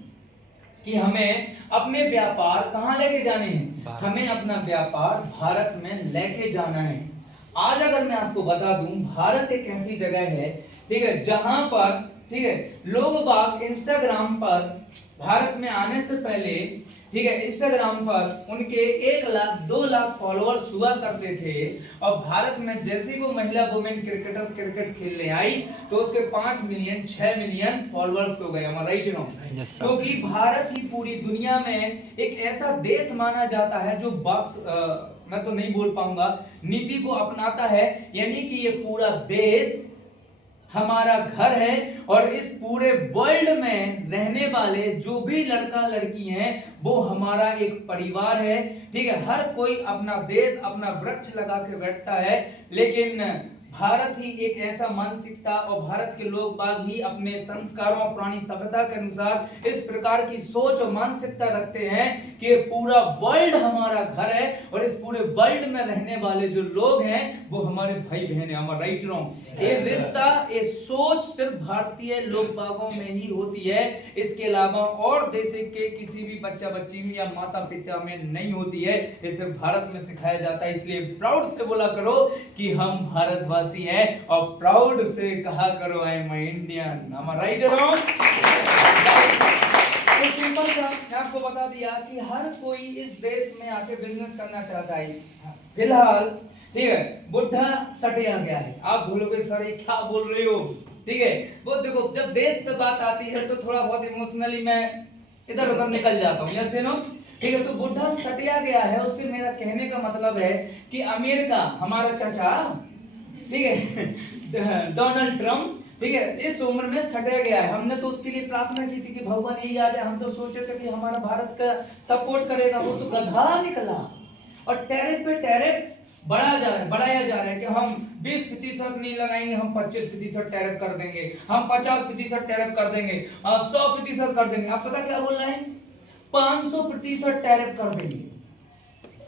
कि हमें अपने व्यापार कहां लेके जाने हैं? हमें अपना व्यापार भारत में लेके जाना है। आज अगर मैं आपको बता दूं, भारत एक ऐसी जगह है, ठीक है, जहां पर, ठीक है, लोग बाग इंस्टाग्राम पर भारत में आने से पहले, ठीक है, इंस्टाग्राम पर उनके 1 लाख 2 लाख फॉलोअर्स हुआ करते थे, और भारत में जैसे वो महिला वुमेन क्रिकेटर क्रिकेट खेलने आई तो उसके 5 मिलियन 6 मिलियन फॉलोअर्स हो गए। am I right or no? क्योंकि भारत ही पूरी दुनिया में एक ऐसा देश माना जाता है जो बस मैं तो नहीं बोल पाऊंगा, नीति को अपनाता है, यानी कि ये पूरा देश हमारा घर है, और इस पूरे वर्ल्ड में रहने वाले जो भी लड़का लड़की हैं वो हमारा एक परिवार है। ठीक है, हर कोई अपना देश, अपना वृक्ष लगा के बैठता है, लेकिन भारत ही एक ऐसा मानसिकता, और भारत के लोग बाग ही अपने संस्कारों और पुरानी सभ्यता के अनुसार इस प्रकार की सोच और मानसिकता रखते हैं कि पूरा वर्ल्ड हमारा घर है, और इस पूरे वर्ल्ड में रहने वाले जो लोग हैं वो हमारे भाई बहन हैं। हमारा राइट रॉन्ग, ये रिश्ता, ये सोच सिर्फ भारतीय लोग बागों में ही होती है, इसके अलावा और देश के किसी भी बच्चा बच्ची में या माता पिता में नहीं होती है। ये सिर्फ भारत में सिखाया जाता है। इसलिए प्राउड से बोला करो कि हम भारतवासी हैं, और प्राउड से कहा करो I am Indian. am I right or wrong? तो सिंपल सा मैं आपको बता दिया कि हर कोई इस देश में आके बिजनेस करना चाहता है। फिलहाल, ठीक है, बुढ़ा सटिया गया है। आप बोलोगे सर ये क्या बोल रहे हो? ठीक है, वो देखो, जब देश पे बात आती है तो थोड़ा बहुत इमोशनली मैं इधर उधर निकल जाता हूँ। Yes no? ठीक है, तो बुढ़ा सटिया गया है, उससे मेरा कहने का मतलब है कि अमेरिका, हमारा चाचा, ठीक है, डोनाल्ड ट्रम्प, ठीक है, इस उम्र में सटिया गया है। हमने तो उसके लिए प्रार्थना की थी कि भगवान यही आ जाए। हम तो सोचे थे कि हमारा भारत का सपोर्ट करेगा, वो तो गधा निकला, और टैरिफ पे टैरिफ बढ़ाया जा रहा है कि हम 20% नहीं लगाएंगे, हम 25% टैरिफ कर देंगे, हम 50% टैरिफ कर देंगे, 100% कर देंगे। आप पता क्या बोल रहे हैं? 500% टैरिफ कर देंगे।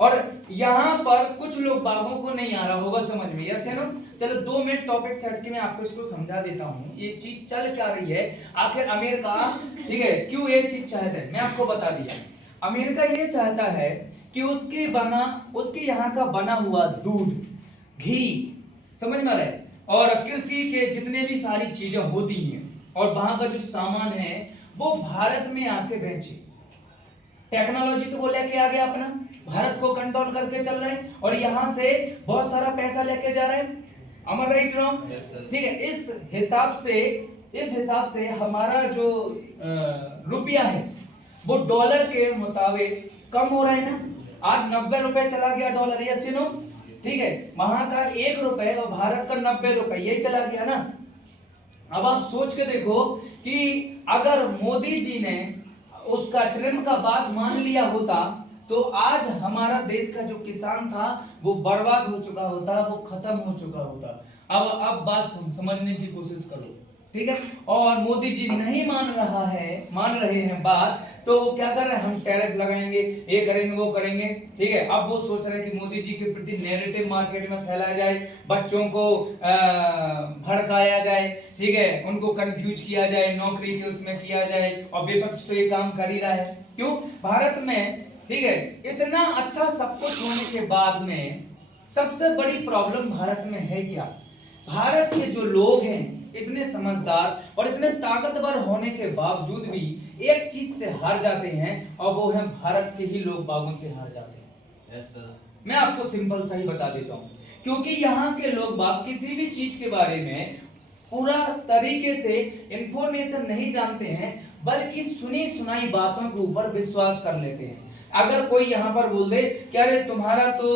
और यहाँ पर कुछ लोग बागों को नहीं आ रहा होगा समझ में। यस है ना? चलो 2 मिनट टॉपिक सेट के मैं आपको इसको समझा देता हूँ ये चीज चल क्या रही है। आखिर अमेरिका, ठीक है, क्यों ये चीज चाहता है, मैं आपको बता दिया। अमेरिका ये चाहता है कि उसके यहाँ का बना हुआ दूध, घी, समझ में आ रहा है, और कृषि के जितने भी सारी चीजें होती हैं, और वहां का जो सामान है वो भारत में आके बेचे। टेक्नोलॉजी तो वो लेके आ गया अपना, भारत को कंट्रोल करके चल रहे हैं, और यहाँ से बहुत सारा पैसा लेके जा रहे हैं। am I right wrong? ठीक है, इस हिसाब से हमारा जो रुपया है वो डॉलर के मुताबिक कम हो रहा है ना। आज 90 रुपए चला गया डॉलर। Yes no? ठीक है, वहां का 1 रुपए और भारत का 90 रुपए, ये चला गया ना। अब आप सोच के देखो कि अगर मोदी जी ने उसका ट्रिम का बात मान लिया होता तो आज हमारा देश का जो किसान था वो बर्बाद हो चुका होता, वो खत्म हो चुका होता। अब बात समझने की कोशिश करो। ठीक है। और मोदी जी नहीं मान रहे हैं बात, तो वो क्या कर रहे हैं, हम टैरिफ लगाएंगे, ये करेंगे, वो करेंगे, ठीक है। अब वो सोच रहे हैं कि मोदी जी के प्रति नैरेटिव मार्केट में फैलाया जाए, बच्चों को भड़काया जाए, ठीक है, उनको कंफ्यूज किया जाए, नौकरी के उसमें किया जाए। और विपक्ष तो ये काम कर ही रहा है। क्यों? भारत में, ठीक है, इतना अच्छा सब कुछ होने के बाद में सबसे बड़ी प्रॉब्लम भारत में है क्या? भारत के जो लोग हैं इतने समझदार और इतने ताकतवर होने के बावजूद भी एक चीज से हार जाते हैं, और वो है भारत के ही लोग बागों से हार जाते हैं। यस दादा। मैं आपको सिंपल सा ही बता देता हूं, क्योंकि यहाँ के लोग बाग किसी भी चीज के बारे में पूरा तरीके से इंफॉर्मेशन नहीं जानते हैं, बल्कि सुनी सुनाई बातों के ऊपर विश्वास कर लेते हैं। अगर कोई यहाँ पर बोल दे कि अरे तुम्हारा तो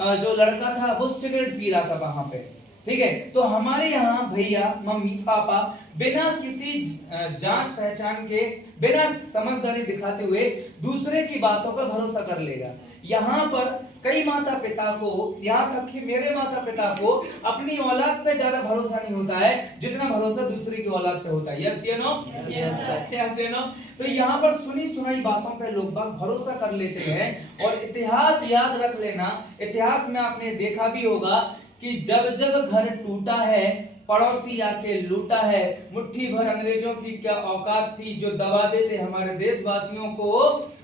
जो लड़का था वो सिगरेट पी रहा था वहां पे, ठीक है, तो हमारे यहाँ भैया मम्मी पापा बिना किसी जांच पहचान के, बिना समझदारी दिखाते हुए दूसरे की बातों पर भरोसा कर लेगा। यहाँ पर कई माता पिता को, यहाँ तक कि मेरे माता पिता को अपनी औलाद पे ज्यादा भरोसा नहीं होता है जितना भरोसा दूसरे की औलाद पे होता है। यस या नो? यस या नो? तो यहाँ पर सुनी सुनाई बातों पे लोग बाग भरोसा कर लेते हैं। और इतिहास याद रख लेना, इतिहास में आपने देखा भी होगा कि जब जब घर टूटा है पड़ोसी आके लूटा है। मुट्ठी भर अंग्रेजों की क्या औकात थी जो दबा देते हमारे देशवासियों को,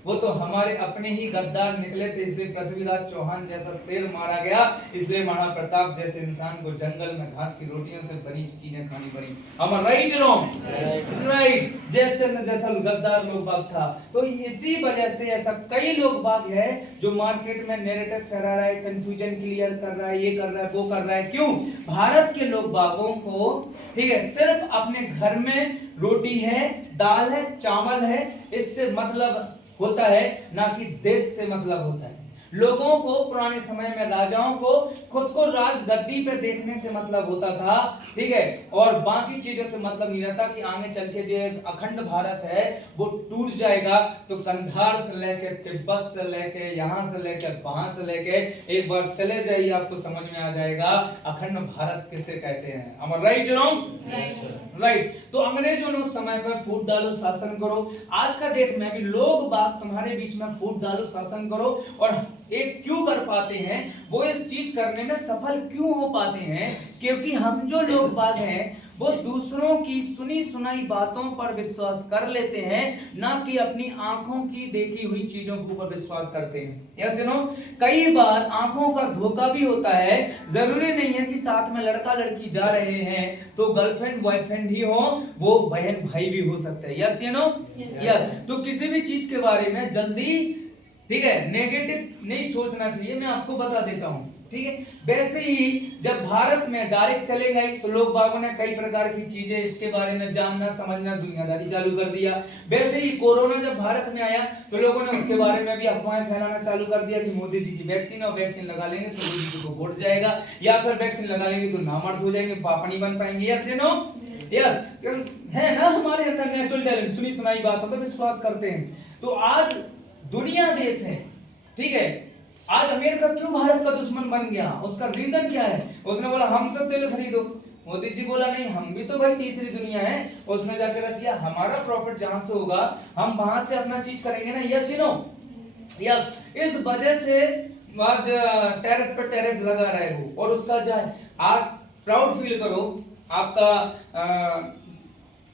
वो तो हमारे अपने ही गद्दार निकले थे। इसलिए पृथ्वीराज चौहान जैसा शेर मारा गया, इसलिए महाराणा प्रताप जैसे इंसान को जंगल में घास की रोटियों से बनी चीजें खानी पड़ी। हम राइट रॉन्ग? राइट। जयचंद जैसा गद्दार लोग बाग था। तो इसी वजह से ऐसा कई लोग बाग है जो मार्केट में नैरेटिव फैला रहा है, कंफ्यूजन क्लियर कर रहा है, ये कर रहा है, वो कर रहा है। क्यों? भारत के लोग बागों को, ठीक है, सिर्फ अपने घर में रोटी है, दाल है, चावल है, इससे मतलब होता है, ना कि देश से मतलब होता है। लोगों को पुराने समय में राजाओं को खुद को राजगद्दी पे देखने से मतलब होता था, ठीक है, और बाकी चीजों से मतलब नहीं रहता कि आगे चल के जो अखंड भारत है वो टूट जाएगा तो कंधार से लेके तिब्बत से लेके यहाँ से लेके वहां से लेके एक बार चले जाइए, आपको समझ में आ जाएगा अखंड भारत किसे कहते हैं। am I right or wrong? Right. तो अंग्रेजों ने उस समय में फूट डालो शासन करो, आज का डेट में भी लोग बात तुम्हारे बीच में फूट डालो शासन करो, और एक क्यों कर पाते हैं, वो इस चीज करने में सफल क्यों हो पाते हैं? क्योंकि हम जो लोग बात हैं वो दूसरों की सुनी सुनाई बातों पर विश्वास कर लेते हैं, ना कि अपनी आंखों की देखी हुई चीजों के ऊपर विश्वास करते हैं। Yes you no? कई बार आंखों का धोखा भी होता है। जरूरी नहीं है कि साथ में लड़का लड़की जा रहे हैं तो गर्लफ्रेंड बॉयफ्रेंड ही हो, वो बहन भाई भी हो सकते हैं। Yes you no? यस। तो किसी भी चीज के बारे में जल्दी, ठीक है, नेगेटिव नहीं सोचना चाहिए। मैं आपको बता देता हूं, ठीक है। वैसे ही जब भारत में डायरेक्ट सेलिंग आई तो लोग बागों ने कई प्रकार की चीजें इसके बारे में जानना समझना दुनियादारी चालू कर दिया। वैसे ही कोरोना जब भारत में आया तो लोगों ने उसके बारे में भी अफवाहें फैलाना चालू कर दिया कि मोदी जी की वैक्सीन, और वैक्सीन लगा लेंगे तो मोदी जी को वोट जाएगा, या फिर वैक्सीन लगा लेंगे तो नामर्द हो जाएंगे, पापा नहीं बन पाएंगे। Yes you no? यस। है ना हमारे अंदर नेचुरल टैलेंट, सुनी सुनाई बातों पर विश्वास करते हैं। तो आज दुनिया देश है, ठीक है, आज अमेरिका क्यों भारत का दुश्मन बन गया? उसका रीजन क्या है? उसने बोला हमसे तेल खरीदो, मोदी जी बोला नहीं हम भी तो भाई तीसरी दुनिया है, उसने जाके रसिया, हमारा प्रॉफिट जहां से होगा हम वहां से अपना चीज करेंगे ना। Yes you no? यस। इस वजह से आज टैरिफ पे टैरिफ लगा रहे हो, और उसका जो है आप प्राउड फील करो, आपका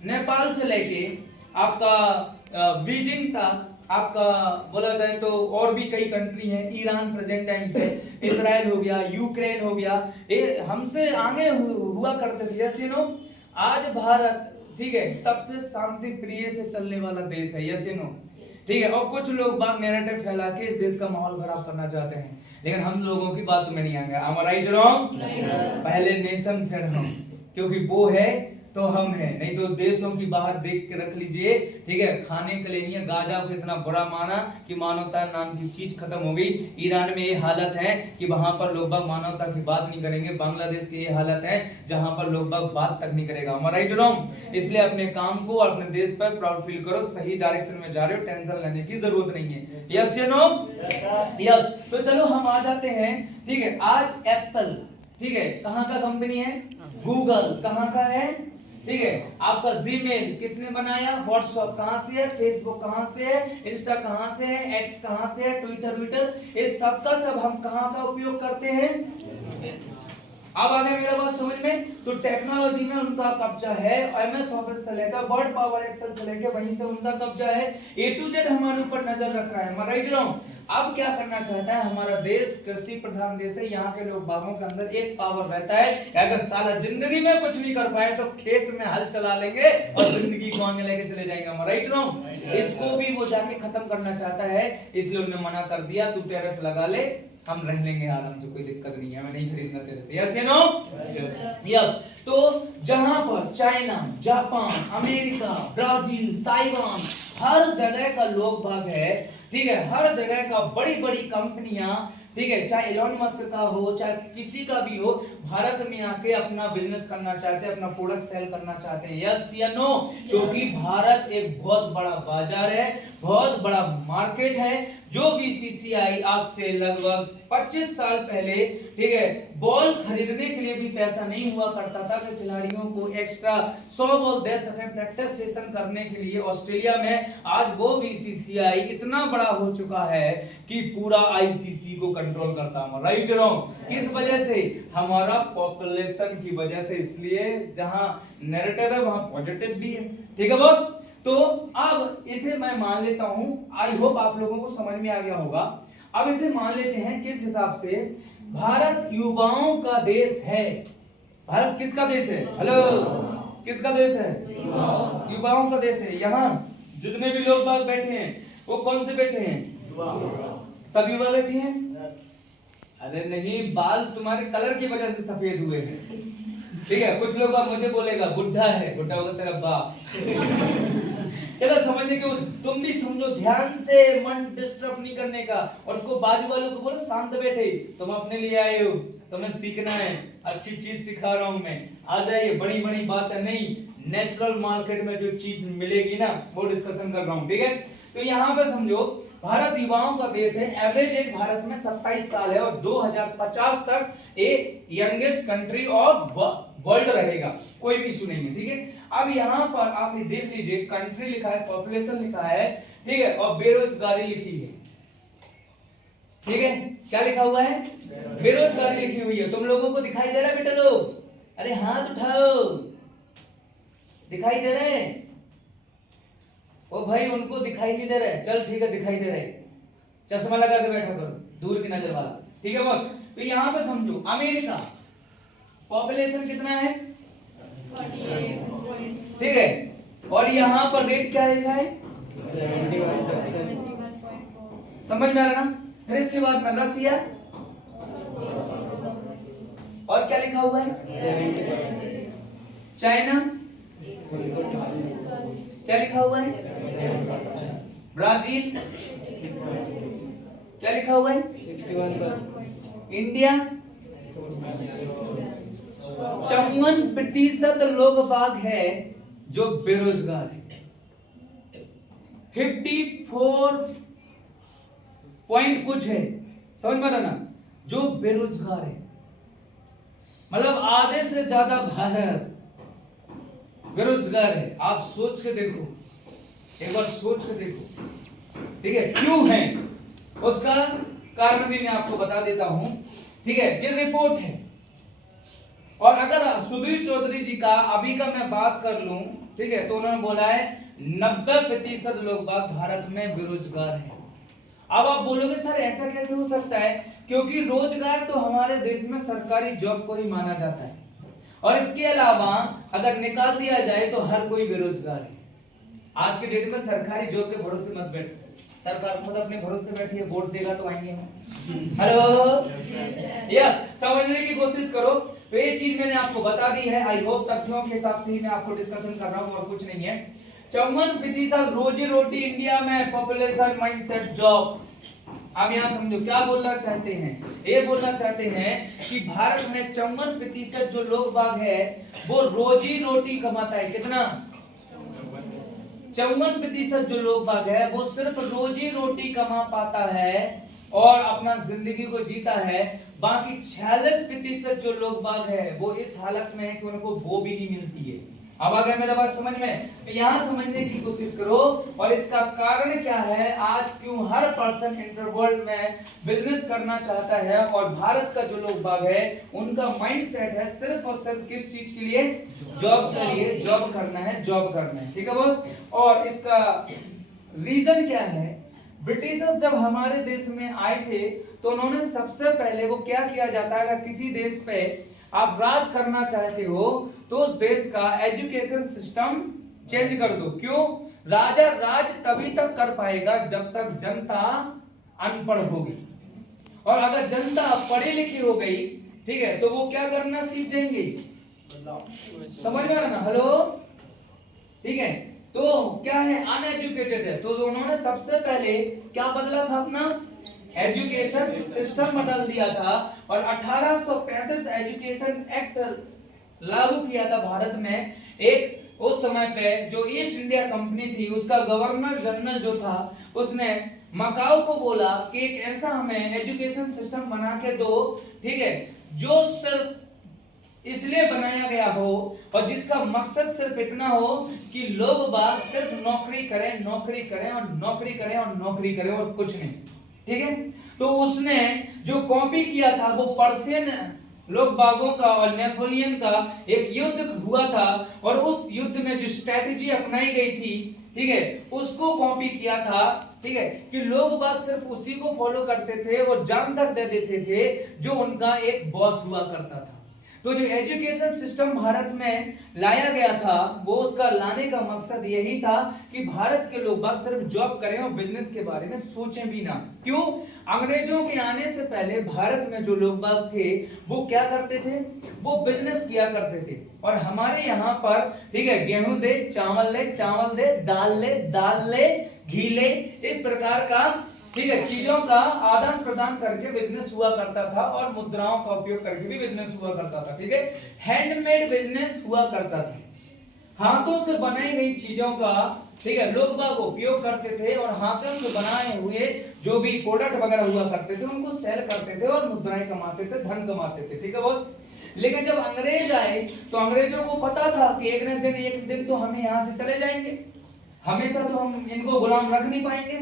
नेपाल से लेके आपका बीजिंग तक, आपका बोला जाए तो और भी कई कंट्री हैं, ईरान प्रेजेंट टाइम पे, इजराइल हो गया, यूक्रेन हो गया, ये हमसे आगे हुआ करते थे। Yes you no? आज भारत, ठीक है, सबसे शांति प्रिय से चलने वाला देश है। Yes you no? ठीक है। और कुछ लोग बात नैरेटिव फैला के इस देश का माहौल खराब करना चाहते हैं, लेकिन हम लोगों की बात में नहीं आएंगे। am I right or wrong? पहले नेशन फिर हम, क्योंकि वो है तो हम हैं, नहीं तो देशों की बाहर देख के रख लीजिए, ठीक है। खाने के लिए नहीं, गाजा को इतना बुरा माना कि मानवता नाम की चीज खत्म हो गई। ईरान में ये हालत है कि वहां पर लोग बाग मानवता की बात नहीं करेंगे। बांग्लादेश की ये हालत है जहां पर लोग बाग बात तक नहीं करेगा। am I right or wrong? इसलिए अपने काम को और अपने देश पर प्राउड फील करो, सही डायरेक्शन में जा रहे हो, टेंशन लेने की जरूरत नहीं है। यस या नो? यस। तो चलो हम आ जाते हैं, ठीक है। आज एप्पल, ठीक है, कहाँ का कंपनी है? गूगल कहाँ का है? ठीक है, आपका जीमेल किसने बनाया, व्हाट्सएप कहां से है, फेसबुक कहां से है, इंस्टा कहां से है, एक्स कहां से है, ट्विटर, इस सब का सब हम कहां का उपयोग करते हैं। अब आ गया मेरा बात समझ में। तो टेक्नोलॉजी में उनका कब्जा है, एमएस ऑफिस से लेकर वर्ड पावर एक्सेल से लेकर वहीं से उनका कब्जा है, ए टू जेड हमारे ऊपर नजर रख रहा है। मैं राइट रहा हूं। अब क्या करना चाहता है हमारा देश, कृषि प्रधान देश है, यहाँ के लोग बागों के अंदर एक पावर रहता है कि अगर साला जिंदगी में कुछ नहीं कर पाए तो खेत में हल चला लेंगे और जिंदगी को आगे लेके चले जाएंगे। मैं राइट रहा हूं। इसको भी वो जाके खत्म करना चाहता है, इसलिए उन्होंने मना कर दिया, तू टैरिफ लगा ले, हम रह लेंगे आराम से, कोई दिक्कत नहीं है, मैं नहीं खरीदना तेरे से। यस या नो? यस। तो जहां पर China, Japan, America, Brazil, Taiwan, हर जगह का लोग भाग है, ठीक है, हर जगह का बड़ी बड़ी कंपनियां, ठीक है, चाहे एलोन मस्क का हो, चाहे किसी का भी हो, भारत में आके अपना बिजनेस करना चाहते हैं, अपना प्रोडक्ट सेल करना चाहते हैं। यस या नो? क्योंकि भारत एक बहुत बड़ा बाजार है, बहुत बड़ा मार्केट है। जो बीसीसीआई आज से लगभग 25 साल पहले, ठीक है, बॉल खरीदने के लिए भी पैसा नहीं हुआ करता था कि खिलाड़ियों को एक्स्ट्रा 100 बॉल दे सके प्रैक्टिस सेशन करने के लिए ऑस्ट्रेलिया में, आज वो बीसीसीआई इतना बड़ा हो चुका है कि पूरा आईसीसी को कंट्रोल करता है। Right wrong? किस वजह से? हमारा पॉपुलेशन की वजह से। इसलिए जहां नैरेटिव है वहां पॉजिटिव भी है। ठीक है बॉस? तो अब इसे मैं मान लेता हूं, आई होप आप लोगों को समझ में आ गया होगा। अब इसे मान लेते हैं किस हिसाब से, भारत युवाओं का देश है। भारत किसका देश है? हेलो, किसका देश है? युवाओं का देश है। यहाँ जितने भी लोग बाग बैठे हैं वो कौन से बैठे हैं? सब युवा बैठे हैं। अरे नहीं, बाल तुम्हारे कलर की वजह से सफेद हुए हैं। ठीक है, कुछ लोग मुझे बोलेगा बुढ़ा है, बुढ़ा होगा तेरा बाप। चलो समझने के, तुम भी समझो, ध्यान से, मन डिस्टर्ब नहीं करने का। और उसको बाजू वालों को बोलो शांत बैठे, तुम अपने लिए आए हो, तुम्हें सीखना है, अच्छी चीज सिखा रहा हूं मैं, आ जाइए। बड़ी बड़ी बात है नहीं, नेचुरल मार्केट में जो चीज मिलेगी ना वो डिस्कशन कर रहा हूं। ठीक है, तो यहाँ पे समझो, भारत युवाओं का देश है। एवरेज एज भारत में 27 साल है और 2050 तक एक यंगेस्ट कंट्री ऑफ वर्ल्ड रहेगा, कोई भी इशू नहीं है। ठीक है, अब यहाँ पर आप ये देख लीजिए, कंट्री लिखा है, पॉपुलेशन लिखा है, ठीक है, और बेरोजगारी लिखी है। ठीक है, क्या लिखा हुआ है? बेरोजगारी लिखी हुई है। तुम लोगों को दिखाई दे रहा है बेटा लोग? अरे हाथ उठाओ, दिखाई दे रहे हैं? ओ भाई, उनको दिखाई नहीं दे रहा है। चल ठीक है, दिखाई दे रहा है, चश्मा लगा के बैठा करो, दूर की नजर वाला। ठीक है बॉस? तो यहाँ पे समझो, अमेरिका पॉपुलेशन कितना है? 48। ठीक है, और यहाँ पर रेट क्या लिखा है? 71%। समझ में आ रहा ना? फिर इसके बाद में रसिया, और क्या लिखा हुआ है? 70%। चाइना, क्या लिखा हुआ है? ब्राजील, क्या लिखा हुआ है? 61%। इंडिया, 54% लोग बाग है जो बेरोजगार है। 54 पॉइंट कुछ है, समझ में आ रहा ना, जो बेरोजगार है। मतलब आधे से ज्यादा भारत बेरोजगार है। आप सोच के देखो, एक बार सोच के देखो। ठीक है, क्यों है उसका कारण भी मैं आपको बता देता हूं। ठीक है, ये रिपोर्ट है। और अगर सुधीर चौधरी जी का अभी का मैं बात कर लूं, ठीक है, तो उन्होंने बोला है 90% लोग बाग भारत में बेरोजगार हैं। अब आप बोलोगे सर ऐसा कैसे हो सकता है? क्योंकि रोजगार तो हमारे देश में सरकारी जॉब को ही माना जाता है, और इसके अलावा अगर निकाल दिया जाए तो हर कोई बेरोजगार है। आज के डेट में सरकारी जॉब के भरोसे मत बैठ, सरकार खुद अपने भरोसे बैठी है, वोट देगा तो आएंगे हम। हेलो, यस, समझने की कोशिश करो। तो ये चीज मैंने आपको बता दी है, आई होप तथ्यों के हिसाब से ही मैं आपको डिस्कशन कर रहा हूं और कुछ नहीं है। 54% रोजी रोटी इंडिया में, पॉपुलेशन, माइंडसेट, जॉब। अब यहाँ समझो क्या बोलना चाहते हैं। ये बोलना चाहते हैं कि भारत में 54% जो लोग बाग है वो रोजी रोटी कमाता है। कितना? 54% जो लोग बाग है वो सिर्फ रोजी रोटी कमा पाता है और अपना जिंदगी को जीता है। बाकी 46% जो लोग बाग है वो इस हालत में है कि उनको वो भी नहीं मिलती है। अब अगर मेरा बात समझ में, तो यहाँ समझने की कोशिश करो। और इसका कारण क्या है, आज क्यों हर पर्सन इंटरवर्ल्ड में बिजनेस करना चाहता है, और भारत का जो लोग बाग है उनका माइंड सेट है सिर्फ और सिर्फ किस चीज के लिए, जॉब के लिए, जॉब करना है, जॉब करना है, ठीक है बॉस। और इसका रीजन क्या है, ब्रिटिशर्स जब हमारे देश में आए थे तो उन्होंने सबसे पहले वो क्या किया जाता है, अगर किसी देश पे आप राज करना चाहते हो तो उस देश का एजुकेशन सिस्टम चेंज कर दो। क्यों? राजा राज तभी तक कर पाएगा जब तक जनता अनपढ़ होगी, और अगर जनता पढ़ी लिखी हो गई, ठीक है, तो वो क्या करना सीख जाएंगे, समझ में आ रहा ना, हेलो, ठीक है। तो क्या है, अनएजुकेटेड है, तो उन्होंने सबसे पहले क्या बदला था, अपना एजुकेशन सिस्टम बदल दिया था, और 1835 एजुकेशन एक्ट लागू किया था भारत में। एक उस समय पे जो ईस्ट इंडिया कंपनी थी उसका गवर्नर जनरल जो था, उसने मकाऊ को बोला कि एक ऐसा हमें एजुकेशन सिस्टम बना के दो, ठीक है, जो सिर्फ इसलिए बनाया गया हो और जिसका मकसद सिर्फ इतना हो कि लोग बाग सिर्फ नौकरी करें, नौकरी करें और नौकरी करें और नौकरी करें और कुछ नहीं, ठीक है। तो उसने जो कॉपी किया था वो पर्शियन लोग बागों का और नेपोलियन का एक युद्ध हुआ था, और उस युद्ध में जो स्ट्रेटजी अपनाई गई थी, ठीक है, उसको कॉपी किया था, ठीक है, कि लोग बाग सिर्फ उसी को फॉलो करते थे, वो जान तक दे देते थे जो उनका एक बॉस हुआ करता था। तो जो एजुकेशन सिस्टम भारत में लाया गया था, वो उसका लाने का मकसद यही था कि भारत के लोग बाग सिर्फ जॉब करें और बिजनेस के बारे में सोचें भी ना। क्यों? अंग्रेजों के आने से पहले भारत में जो लोग बाग थे वो क्या करते थे, वो बिजनेस किया करते थे। और हमारे यहाँ पर, ठीक है, गेहूं दे चावल ले, चावल दे दाल ले, दाल ले घी ले, इस प्रकार का, ठीक है, चीजों का आदान प्रदान करके बिजनेस हुआ करता था, और मुद्राओं का उपयोग करके भी बिजनेस हुआ करता था, ठीक है। हैंडमेड बिजनेस हुआ करता था, हाथों से बनाई गई चीजों का, ठीक है, लोग बाग उपयोग करते थे, और हाथों से बनाए हुए जो भी प्रोडक्ट वगैरह हुआ करते थे उनको सेल करते थे और मुद्राएं कमाते थे, धन कमाते थे, ठीक है बहुत। लेकिन जब अंग्रेज आए तो अंग्रेजों को पता था कि एक दिन तो हमें यहाँ से चले जाएंगे, हमेशा तो हम इनको गुलाम रख नहीं पाएंगे,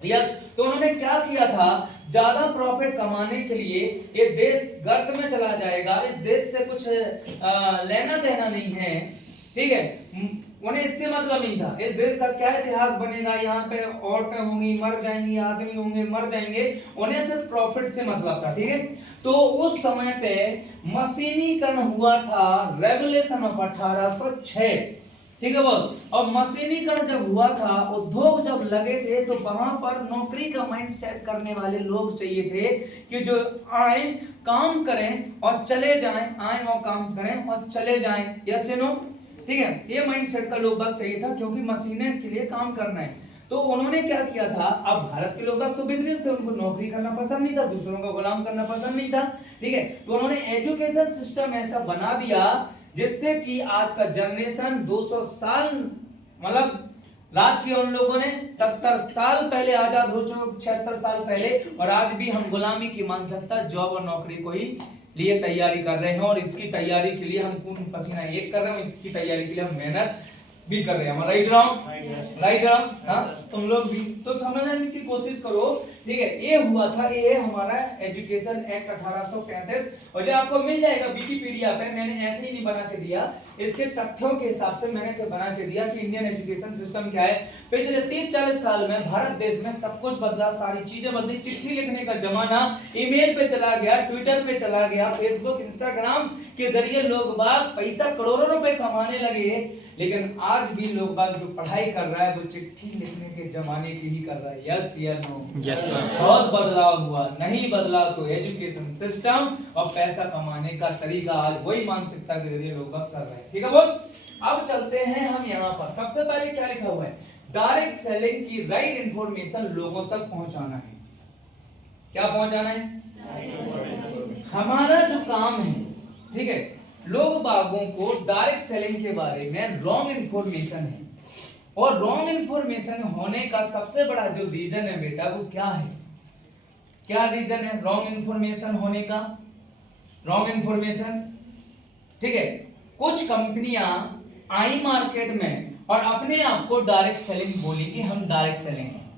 यस। तो उन्होंने क्या किया था, ज्यादा प्रॉफिट कमाने के लिए ये देश गर्त में चला जाएगा, इस देश से कुछ लेना देना नहीं है, ठीक है, उन्हें इससे मतलब नहीं था इस देश का क्या इतिहास बनेगा, यहाँ पे औरतें होंगी मर जाएंगी, आदमी होंगे मर जाएंगे, उन्हें सिर्फ प्रॉफिट से मतलब था, ठीक है। तो उस समय पे मशीनीकरण हुआ था, रेगुलेशन ऑफ 1806, ठीक है बॉस। और मशीनीकरण जब हुआ था, उद्योग जब लगे थे, तो वहां पर नौकरी का माइंड सेट करने वाले लोग चाहिए थे कि जो आए काम करें और चले जाएं, आए और काम करें और चले जाएं, यस नो, ठीक है, ये माइंड सेट का लोग बाग चाहिए था, क्योंकि मशीनें के लिए काम करना है। तो उन्होंने क्या किया था, अब भारत के लोग बाग तो बिजनेस थे, उनको नौकरी करना पसंद नहीं था, दूसरों का गुलाम करना पसंद नहीं था, ठीक है। तो उन्होंने एजुकेशन सिस्टम ऐसा बना दिया जिससे कि आज का जनरेशन 200 साल मतलब राज किया उन लोगों ने, 70 साल पहले आजाद हो चुके, 76 साल पहले, और आज भी हम गुलामी की मानसिकता, जॉब और नौकरी को ही लिए तैयारी कर रहे हैं, और इसकी तैयारी के लिए हम खून पसीना एक कर रहे हैं, इसकी तैयारी के लिए हम मेहनत भी कर रहे हैं, राइट राउंड, हाँ, तुम लोग भी तो समझने की कोशिश करो, ठीक है। ये हुआ था, ये है हमारा एजुकेशन एक्ट 1835, और जो आपको मिल जाएगा विकिपीडिया पे, मैंने ऐसे ही नहीं बना के दिया, इसके तथ्यों के हिसाब से मैंने बना के दिया कि इंडियन एजुकेशन सिस्टम क्या है। पिछले 30-40 साल में भारत देश में सब कुछ बदला, सारी चीजें बदली, चिट्ठी लिखने का जमाना ईमेल पे चला गया, ट्विटर पे चला गया, फेसबुक इंस्टाग्राम के जरिए लोग बाग पैसा करोड़ों रुपए कमाने लगे। लेकिन आज भी लोग बाग जो पढ़ाई कर रहा है वो चिट्ठी लिखने के जमाने की ही कर रहा है, यस या नो? यस। बहुत बदलाव हुआ, नहीं बदला तो एजुकेशन सिस्टम और पैसा कमाने का तरीका, आज वही मानसिकता के जरिए लोग बाग कर रहे हैं, ठीक है बॉस। अब चलते हैं हम यहाँ पर, सबसे पहले क्या लिखा हुआ है, डायरेक्ट सेलिंग की राइट इंफॉर्मेशन लोगों तक पहुंचाना है। क्या पहुंचाना है? हमारा जो काम है, ठीक है, लोग बागों को डायरेक्ट सेलिंग के बारे में रॉन्ग इंफॉर्मेशन है, और रॉन्ग इंफॉर्मेशन होने का सबसे बड़ा जो रीजन है बेटा, वो क्या है? क्या रीजन है रॉन्ग इंफॉर्मेशन होने का? रॉन्ग इंफॉर्मेशन, ठीक है, कुछ कंपनियां आई मार्केट में और अपने आप को डायरेक्ट सेलिंग बोली कि हम डायरेक्ट सेलिंग हैं,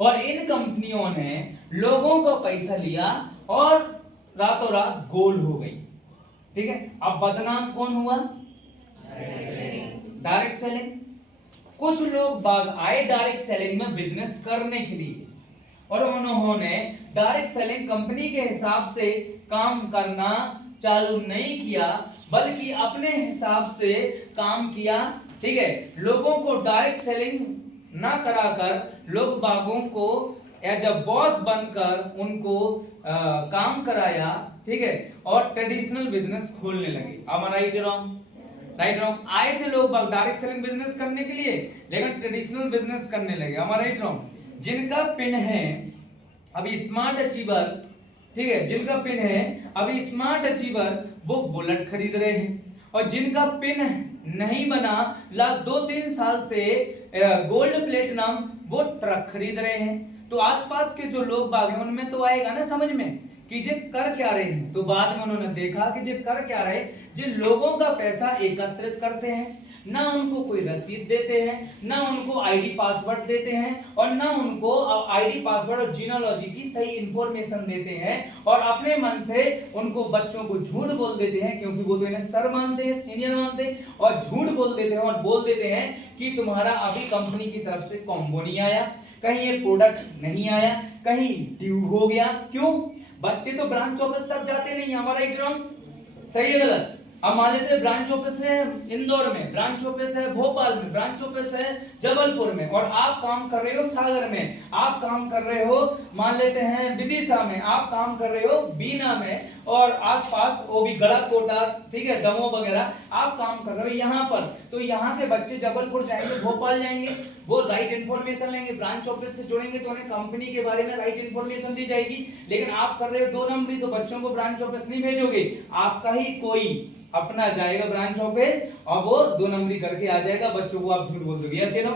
और इन कंपनियों ने लोगों का पैसा लिया और रातों रात गोल हो गई। ठीक है, अब बदनाम कौन हुआ? Direct selling. कुछ लोग बाग आए डायरेक्ट सेलिंग में बिजनेस करने के लिए, और उन्होंने डायरेक्ट सेलिंग कंपनी के हिसाब से काम करना चालू नहीं किया, बल्कि अपने हिसाब से काम किया। ठीक है, लोगों को डायरेक्ट सेलिंग ना कराकर लोग बागों को एज अ बॉस बनकर उनको काम कराया। ठीक है, और ट्रेडिशनल बिजनेस खोलने लगे। अब राइट रॉन्ग? Right wrong? आए थे लोग बाग डायरेक्ट सेलिंग बिजनेस करने के लिए, लेकिन ट्रेडिशनल बिजनेस करने लगे। हमारा राइट रॉन्ग? जिनका पिन है अभी स्मार्ट अचीवर, ठीक है, जिनका पिन है अभी स्मार्ट अचीवर वो बुलेट खरीद रहे हैं, और जिनका पिन नहीं बना 2-3 साल से गोल्ड प्लेटिनम वो ट्रक खरीद रहे हैं। तो आसपास के जो लोग बाग हैं उनमें तो आएगा ना समझ में कि जे कर क्या रहे हैं। तो बाद में उन्होंने देखा कि जे कर क्या रहे, जे लोगों का पैसा एकत्रित करते हैं, ना उनको कोई रसीद देते हैं, ना उनको आईडी पासवर्ड देते हैं, और ना उनको आईडी पासवर्ड और जीनोलॉजी की सही इंफॉर्मेशन देते हैं, और अपने मन से उनको बच्चों को झूठ बोल देते हैं, क्योंकि वो तो इन्हें सर मानते हैं, सीनियर मानते हैं, और झूठ बोल देते हैं और बोल देते हैं कि तुम्हारा अभी कंपनी की तरफ से कॉम्बो नहीं आया, कहीं ये प्रोडक्ट नहीं आया, कहीं ड्यू हो गया। क्यों? बच्चे तो ब्रांच ऑफिस तक जाते नहीं। हमारा एक रॉन्ग? सही है गलत? अब मान लेते हैं ब्रांच ऑफिस है इंदौर में, ब्रांच ऑफिस है भोपाल में, ब्रांच ऑफिस है जबलपुर में, और आप काम कर रहे हो सागर में, आप काम कर रहे हो मान लेते हैं विदिशा में, आप काम कर रहे हो बीना में, और आसपास वो भी गड़ा कोटा, ठीक है, दमोह वगैरह, आप काम कर रहे हो यहाँ पर। तो यहाँ के बच्चे जबलपुर जाएंगे, भोपाल जाएंगे, वो राइट इन्फॉर्मेशन लेंगे, ब्रांच ऑफिस से जुड़ेंगे तो उन्हें कंपनी के बारे में राइट इन्फॉर्मेशन दी जाएगी। लेकिन आप कर रहे हो 2 नंबरी, तो बच्चों को ब्रांच ऑफिस नहीं भेजोगे, आपका ही कोई अपना जाएगा ब्रांच ऑफिस और वो 2 नंबरी करके आ जाएगा, बच्चों को आप झूठ बोल दोगे। Yes no?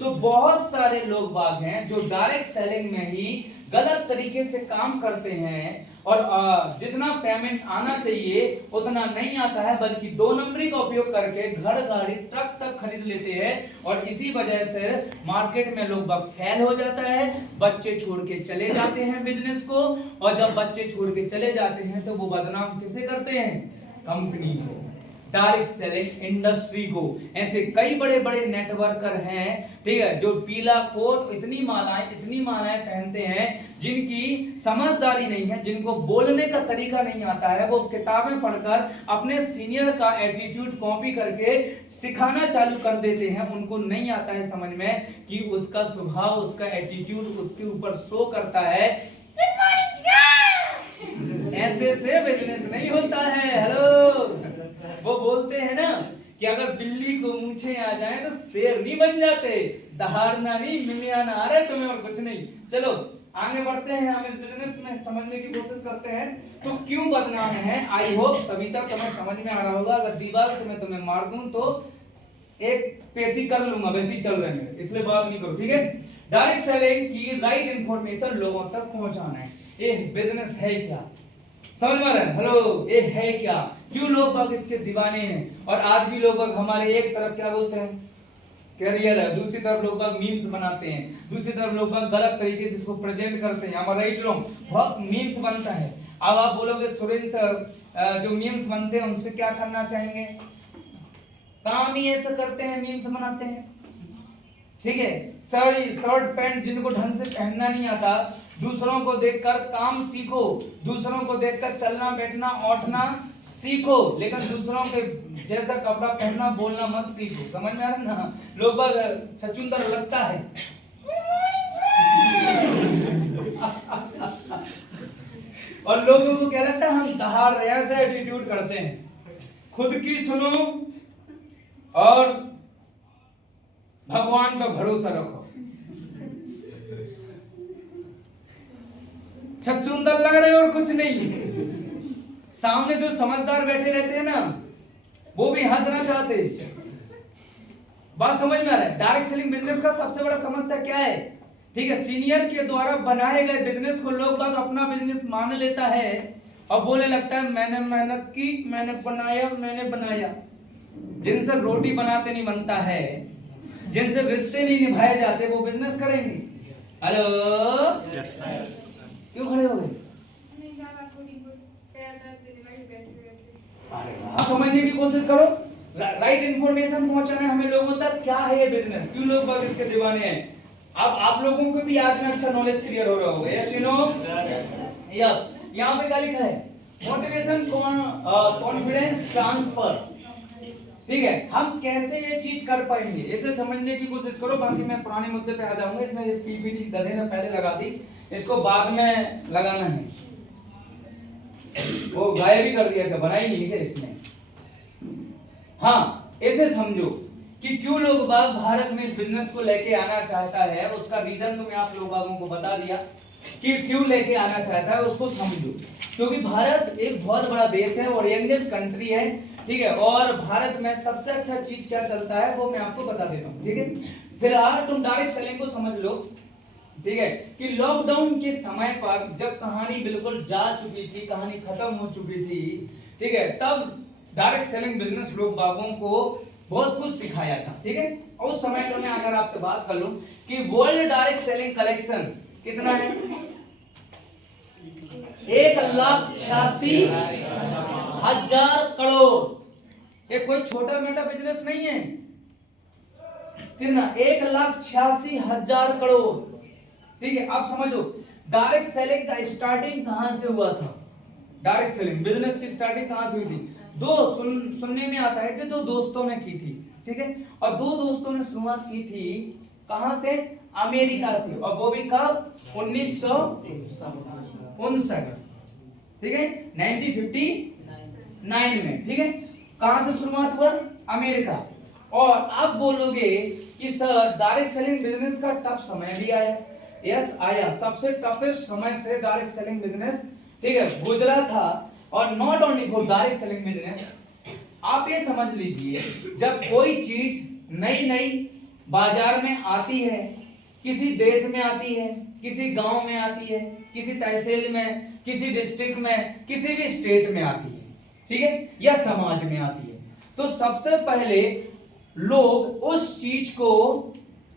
तो बहुत सारे लोग बाग हैं जो डायरेक्ट सेलिंग में ही गलत तरीके से काम करते हैं, और जितना पेमेंट आना चाहिए उतना नहीं आता है, बल्कि 2 नंबरी का उपयोग करके घर गाड़ी ट्रक तक खरीद लेते हैं, और इसी वजह से मार्केट में लोग बाग फेल हो जाता है, बच्चे छोड़ के चले जाते हैं बिजनेस को, और जब बच्चे छोड़ के चले जाते हैं तो वो बदनाम किसे करते हैं? कंपनी को, डायरेक्ट सेलिंग इंडस्ट्री को। ऐसे कई बड़े बड़े नेटवर्कर हैं, ठीक है, जो पीला कोट इतनी मालाएं पहनते हैं, जिनकी समझदारी नहीं है, जिनको बोलने का तरीका नहीं आता है, वो किताबें पढ़कर अपने सीनियर का एटीट्यूड कॉपी करके सिखाना चालू कर देते हैं। उनको नहीं आता है समझ में कि उसका स्वभाव, उसका एटीट्यूड उसके ऊपर शो करता है। ऐसे से बिजनेस नहीं होता है। हेलो, वो बोलते हैं ना कि अगर बिल्ली को मूंछें आ जाए तो शेर नहीं बन जाते, दहाड़ना नहीं, मिमियाना आ रहा है तुम्हें और कुछ नहीं। चलो आगे बढ़ते हैं, हम इस बिजनेस में समझने की कोशिश करते हैं। तो क्यों बदनाम है? आई होप सभी तक तुम्हें समझ में आ रहा होगा। अगर दीवार से मैं तुम्हें मार दूं तो एक पेशी कर लूंगा, वैसे ही चल रहे हैं, इसलिए बात नहीं करो, ठीक है। डायरेक्ट सेलिंग की राइट इंफॉर्मेशन लोगों तक पहुंचाना है। ये बिजनेस है क्या? समझ में आ रहा है? हेलो, ये है क्या? क्यों लोग बाग इसके दीवाने हैं? और आज भी लोग बाग हमारे एक तरफ क्या बोलते हैं, कैरियर है, दूसरी तरफ लोग बाग मीम्स बनाते हैं, दूसरी तरफ लोग बाग गलत तरीके से इसको प्रेजेंट करते हैं। हमारा राइट रॉन्ग बहुत मीम्स बनता है। अब आप बोलोगे सुरेंद्र सर जो मीम्स बनते हैं उनसे क्या करना चाहेंगे? काम ही ऐसा करते हैं, मीम्स बनाते हैं, ठीक है। सर शर्ट पैंट जिनको ढंग से पहनना नहीं आता, दूसरों को देखकर काम सीखो, दूसरों को देखकर चलना बैठना उठना सीखो, लेकिन दूसरों के जैसा कपड़ा पहनना बोलना मत सीखो। समझ में आ रहा है ना? लोग बाग छचुंदर लगता है और लोगों को क्या लगता है हम दहाड़ रहे हैं, ऐसे एटीट्यूड करते हैं। खुद की सुनो और भगवान पर भरोसा रखो। छचुंदर लग रहे और कुछ नहीं। सामने जो समझदार बैठे रहते हैं ना, वो भी हंसना चाहते। बात समझ में आ रहा है? डायरेक्ट सेलिंग बिजनेस का सबसे बड़ा समस्या क्या है? ठीक है, सीनियर के द्वारा बनाए गए बिजनेस को लोग बाग अपना बिजनेस मान लेता है और बोलने लगता है मैंने मेहनत की, मैंने बनाया। जिनसे रोटी बनाते नहीं बनता है, जिनसे रिश्ते नहीं निभाए जाते, वो बिजनेस करेंगे? हेलो, क्यों खड़े हो गए? आप समझने की कोशिश करो, राइट इंफॉर्मेशन पहुंचाना है हमें लोगों तक। क्या है ये बिजनेस, क्यों लोग बाग इसके दीवाने हैं? अब आप लोगों को भी आज में अच्छा नॉलेज क्लियर हो रहा होगा। Yes you no, yes. यहाँ पे क्या लिखा है? Motivation, confidence transfer. ठीक है, हम कैसे ये चीज कर पाएंगे इसे समझने की कोशिश करो। बाकी मैं पुराने मुद्दे पे आ जाऊंगा। इसमें पीपीटी गधे ने पहले लगा दी, इसको बाद में लगाना है। वो गायब भी कर दिया, क्या बनाई नहीं है इसमें। हाँ, ऐसे समझो कि क्यों लोग बाग भारत में इस बिजनेस को लेके आना चाहता है, उसका रीजन तो मैं आप लोग बागों को बता दिया कि क्यों लेके आना चाहता है, उसको समझो। क्योंकि भारत एक बहुत बड़ा देश है और यंगेस्ट कंट्री है, ठीक है। और भारत में सबसे अच्छा चीज क्या चलता है वो मैं आपको बता देता हूँ, ठीक है। फिलहाल तुम डायरेक्ट सेलिंग को समझ लो, ठीक है, कि लॉकडाउन के समय पर जब कहानी बिल्कुल जा चुकी थी, कहानी खत्म हो चुकी थी, ठीक है, तब डायरेक्ट सेलिंग बिजनेस लोग बागों को बहुत कुछ सिखाया था, ठीक है। और उस समय तो मैं अगर आपसे बात कर लूं कि वर्ल्ड डायरेक्ट सेलिंग कलेक्शन कितना है? 1,86,000 करोड़। ये कोई छोटा मोटा बिजनेस नहीं है। कितना? 1,86,000 करोड़, ठीक है। आप समझो डायरेक्ट सेलिंग का स्टार्टिंग कहां से हुआ था? डायरेक्ट सेलिंग बिजनेस की स्टार्टिंग कहां से हुई थी? सुनने में आता है कि दो दोस्तों ने की थी, ठीक है। और दो दोस्तों ने शुरुआत की थी कहां से? अमेरिका से। और वो भी कब? 1959, ठीक है, 1959 में, ठीक है। कहां से शुरुआत हुआ? अमेरिका। और आप बोलोगे कि सर डायरेक्ट सेलिंग बिजनेस का टफ समय भी आया। यस, आया। सबसे टफेस्ट समय से डायरेक्ट सेलिंग बिजनेस, ठीक है, गुजरा था। और not only for direct selling business, आप ये समझ लीजिए जब कोई चीज नई नई बाजार में आती है, किसी देश में आती है, किसी गांव में आती है, किसी तहसील में, किसी डिस्ट्रिक्ट में, किसी भी स्टेट में आती है, ठीक है, या समाज में आती है, तो सबसे पहले लोग उस चीज को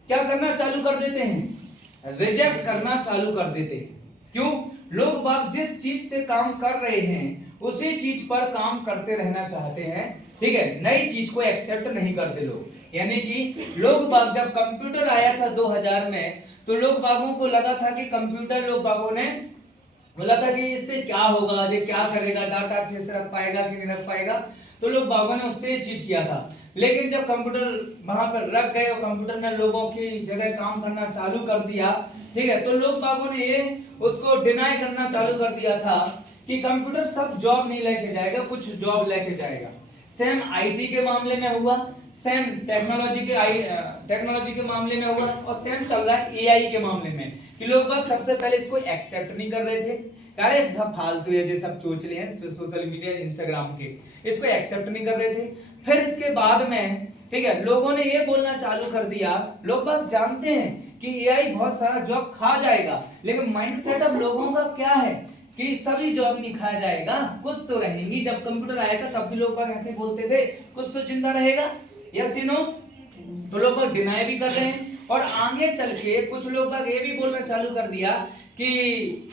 क्या करना चालू कर देते हैं? रिजेक्ट करना चालू कर देते हैं। क्यों? लोग बाग जिस चीज से काम कर रहे हैं उसी चीज पर काम करते रहना चाहते हैं, ठीक है। नई चीज को एक्सेप्ट नहीं करते लोग। यानी कि लोग बाग जब कंप्यूटर आया था 2000 में, तो लोग बागों को लगा था कि कंप्यूटर, लोग बागों ने बोला था कि इससे क्या होगा, ये क्या करेगा, डाटा अच्छे से रख पाएगा कि नहीं रख पाएगा, तो लोग बागों ने उससे ये चीज किया था। लेकिन जब कंप्यूटर वहां पर रख गए और कंप्यूटर ने लोगों की जगह काम करना चालू कर दिया, ठीक है, तो लोग बागों ने ये उसको डिनाई करना चालू कर दिया था कि कंप्यूटर सब जॉब नहीं लेके जाएगा, कुछ जॉब लेके जाएगा। सेम आईटी के मामले में हुआ, सेम टेक्नोलॉजी के मामले में हुआ, और सेम चल रहा है एआई के मामले में कि लोग बाग सबसे पहले इसको एक्सेप्ट नहीं कर रहे थे, अरे सब फालतू है, जो सब चोचले हैं सोशल मीडिया इंस्टाग्राम के, इसको एक्सेप्ट नहीं कर रहे थे। फिर इसके बाद में, ठीक है, लोगों ने ये बोलना चालू कर दिया, लोग बाग जानते हैं कि एआई बहुत सारा जॉब खा जाएगा, लेकिन माइंडसेट अब लोगों का क्या है कि सभी जॉब नहीं खा जाएगा, कुछ तो रहेंगी। जब कंप्यूटर आया था तब भी लोग बाग ऐसे बोलते थे, कुछ तो जिंदा रहेगा। यस यू नो, तो लोग बाग डिनाई भी कर रहे हैं। और आगे चल के कुछ लोग बाग ये भी बोलना चालू कर दिया कि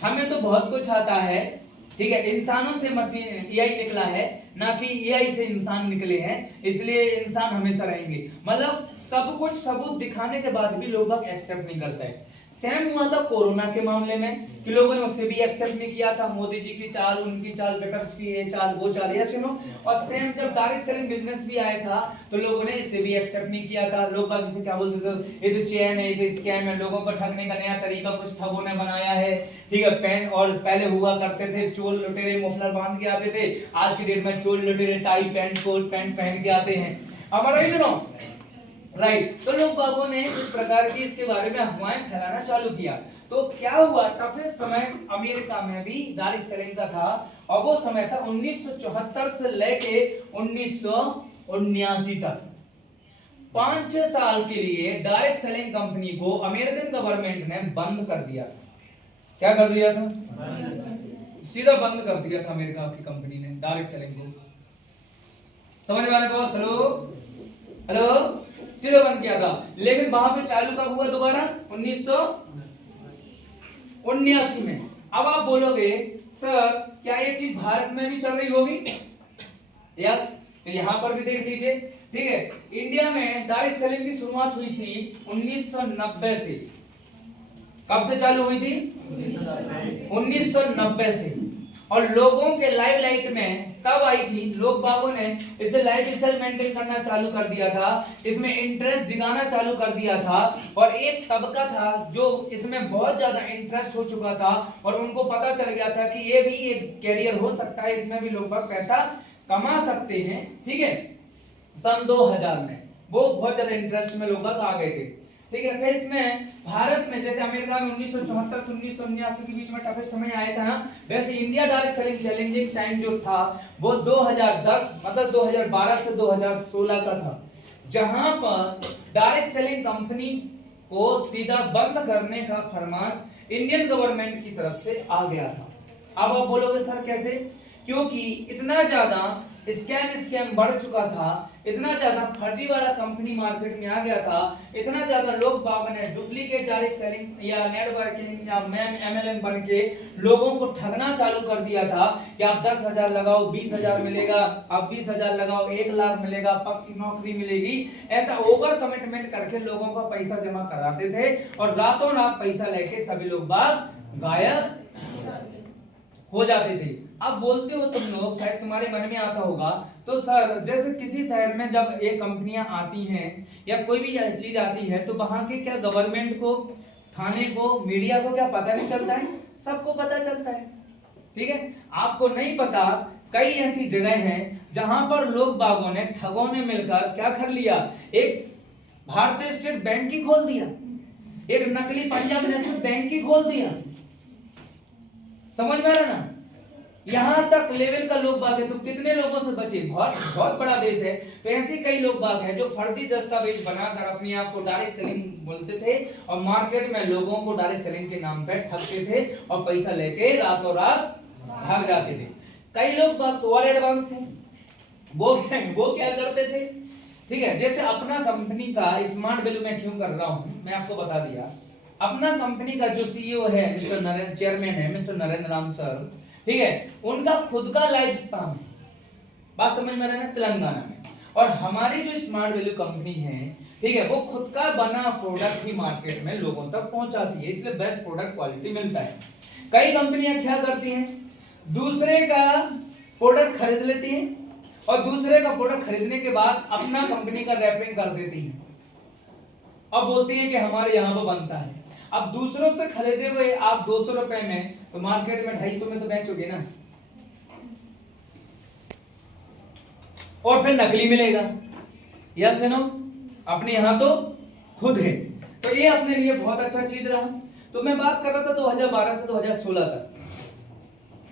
हमें तो बहुत कुछ आता है, ठीक है, इंसानों से मशीन एआई निकला है, ना कि एआई से इंसान निकले हैं, इसलिए इंसान हमेशा रहेंगे। मतलब सब कुछ सबूत दिखाने के बाद भी लोग बाग एक्सेप्ट नहीं करते हैं। सेम हुआ था कोरोना के मामले में कि लोगों ने उसे भी एक्सेप्ट नहीं किया था, मोदी जी की चाल, उनकी चाल, विपक्ष की ये चाल, वो चाल, ये सुनो। और सेम जब डायरेक्ट सेलिंग बिजनेस भी आया था तो लोगों ने इसे भी एक्सेप्ट नहीं किया था। लोग बाग इसे क्या बोलते थे? ये तो चैन है, ये तो स्कैम है, लोगों को ठगने का नया तरीका कुछ ठगों ने बनाया है, ठीक है। पेन, और पहले हुआ करते थे चोर लुटेरे मफलर बांध के आते थे, आज की डेट में चोर लुटेरे टाई पैंट कोट पैंट पहन के आते हैं, हमारा ही सुनो, राइट। तो लोग बागों ने इस प्रकार की इसके बारे में अफवाहें फैलाना चालू किया। तो क्या हुआ, टफेस्ट समय अमेरिका में भी डायरेक्ट सेलिंग का था, और वो समय था 1974 से लेके 1979 तक। 5-6 साल के लिए डायरेक्ट सेलिंग कंपनी को अमेरिकन गवर्नमेंट ने बंद कर दिया था। क्या कर दिया था? सीधा बंद कर दिया था अमेरिका की कंपनी ने डायरेक्ट सेलिंग को। समझ में आने को हेलो हेलो सीधे बंद किया था, लेकिन वहां पे चालू कब हुआ दोबारा 1979 में। अब आप बोलोगे सर क्या ये चीज भारत में भी चल रही होगी? यस, तो यहां पर भी देख लीजिए। ठीक है, इंडिया में डायरेक्ट सेलिंग की शुरुआत हुई थी 1990 से। कब से चालू हुई थी? 1990 से। और लोगों के लाइफ में तब आई थी, लोग बागों ने इसे लाइफ स्टाइल मेंटेन करना चालू कर दिया था, इसमें इंटरेस्ट दिखाना चालू कर दिया था। और एक तबका था जो इसमें बहुत ज्यादा इंटरेस्ट हो चुका था और उनको पता चल गया था कि ये भी एक कैरियर हो सकता है, इसमें भी लोग बाग पैसा कमा सकते हैं। ठीक है, सन 2000 में वो बहुत ज्यादा इंटरेस्ट में लोग बाग आ गए थे। ठीक है, फिर इसमें भारत में जैसे अमेरिका में 1974 से 1979 के बीच में टफेस्ट समय आया था ना, वैसे India direct selling challenging time जो था वो 2010 मतलब 2012 से 2016 का था, जहां पर डायरेक्ट सेलिंग कंपनी को सीधा बंद करने का फरमान इंडियन गवर्नमेंट की तरफ से आ गया था। अब आप बोलोगे सर कैसे? क्योंकि इतना ज्यादा स्कैम बढ़ चुका था, इतना ज्यादा फर्जीवाड़ा कंपनी मार्केट में आ गया था, इतना ज्यादा लोग बाग ने डुप्लीकेट डायरेक्ट सेलिंग या नेटवर्किंग या एमएलएम बन के लोगों को ठगना चालू कर दिया था कि आप 10,000 लगाओ 20,000 मिलेगा, आप 20,000 लगाओ 1 लाख मिलेगा, पक्की नौकरी मिलेगी। ऐसा ओवर कमिटमेंट करके लोगों का पैसा जमा कराते थे और रातों रात पैसा लेके सभी लोग बाग गायब हो जाते थे। अब बोलते हो तुम लोग, शायद तुम्हारे मन में आता होगा, तो सर जैसे किसी शहर में जब ये कंपनियां आती हैं या कोई भी चीज आती है तो वहां के क्या गवर्नमेंट को, थाने को, मीडिया को क्या पता नहीं चलता है? सबको पता चलता है। ठीक है, आपको नहीं पता कई ऐसी जगह हैं जहां पर लोग बागों ने, ठगों ने मिलकर क्या कर लिया, एक भारतीय स्टेट बैंक ही खोल दिया, एक नकली पंजाब नेशनल बैंक ही खोल दिया। समझ में आ रहा ना? यहां तक लेवल का लोग बाग है, तो कितने लोगों से बचे? बहुत बहुत बड़ा देश है। तो ऐसे कई लोग बाग हैं जो फर्जी दस्तावेज बनाकर अपने आप को डायरेक्ट सेलिंग बोलते थे और मार्केट में लोगों को डायरेक्ट सेलिंग के नाम पे ठगते थे और पैसा लेके रातों रात भाग जाते थे। कई लोग बाग तो और एडवांस थे, वो क्या करते थे? ठीक है, जैसे अपना कंपनी का स्मार्ट वैल्यू मैं क्यों कर रहा हूं, मैं आपको बता दिया। अपना कंपनी का जो सीईओ है मिस्टर नरेंद्र, चेयरमैन है मिस्टर नरेंद्र राम सर, ठीक है, उनका खुद का लाइफ स्पान है, बात समझ में आ रहा है, तेलंगाना में। और हमारी जो स्मार्ट वैल्यू कंपनी है, ठीक है, वो खुद का बना प्रोडक्ट ही मार्केट में लोगों तक पहुंचाती है, इसलिए बेस्ट प्रोडक्ट क्वालिटी मिलता है। कई कंपनियां क्या करती हैं, दूसरे का प्रोडक्ट खरीद लेती हैं और दूसरे का प्रोडक्ट खरीदने के बाद अपना कंपनी का रैपिंग कर देती हैं और बोलती हैं कि हमारे यहाँ पर बनता है। अब दूसरों से खरीदे हुए आप 200 रुपए में, तो मार्केट में 250 में तो बेचोगे ना, और फिर नकली मिलेगा। यस नो, अपने यहां तो खुद है, तो ये अपने लिए बहुत अच्छा चीज रहा। तो मैं बात कर रहा था 2012 से 2016 तक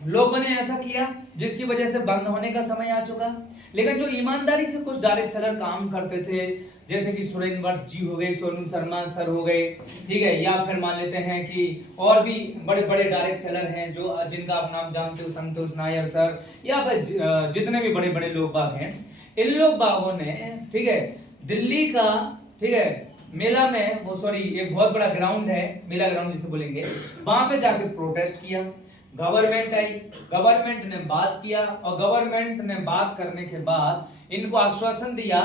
लोगों ने ऐसा किया जिसकी वजह से बंद होने का समय आ चुका। लेकिन जो ईमानदारी से कुछ डायरेक्ट सेलर काम करते थे, जैसे कि सुरेंद्र वर्ष जी हो गए, सोनू शर्मा सर हो गए, ठीक है, या फिर मान लेते हैं कि और भी बड़े बड़े डायरेक्ट सेलर हैं जो जिनका आप नाम जानते हो, संतोष नायर सर, या फिर जितने भी बड़े बड़े लोग बाग हैं, इन लोग बागों ने, ठीक है, दिल्ली का, ठीक है, मेला में, वो सॉरी एक बहुत बड़ा ग्राउंड है, मेला ग्राउंड जिसे बोलेंगे, वहां पे जाके प्रोटेस्ट किया। गवर्नमेंट आई, गवर्नमेंट ने बात किया और गवर्नमेंट ने बात करने के बाद इनको आश्वासन दिया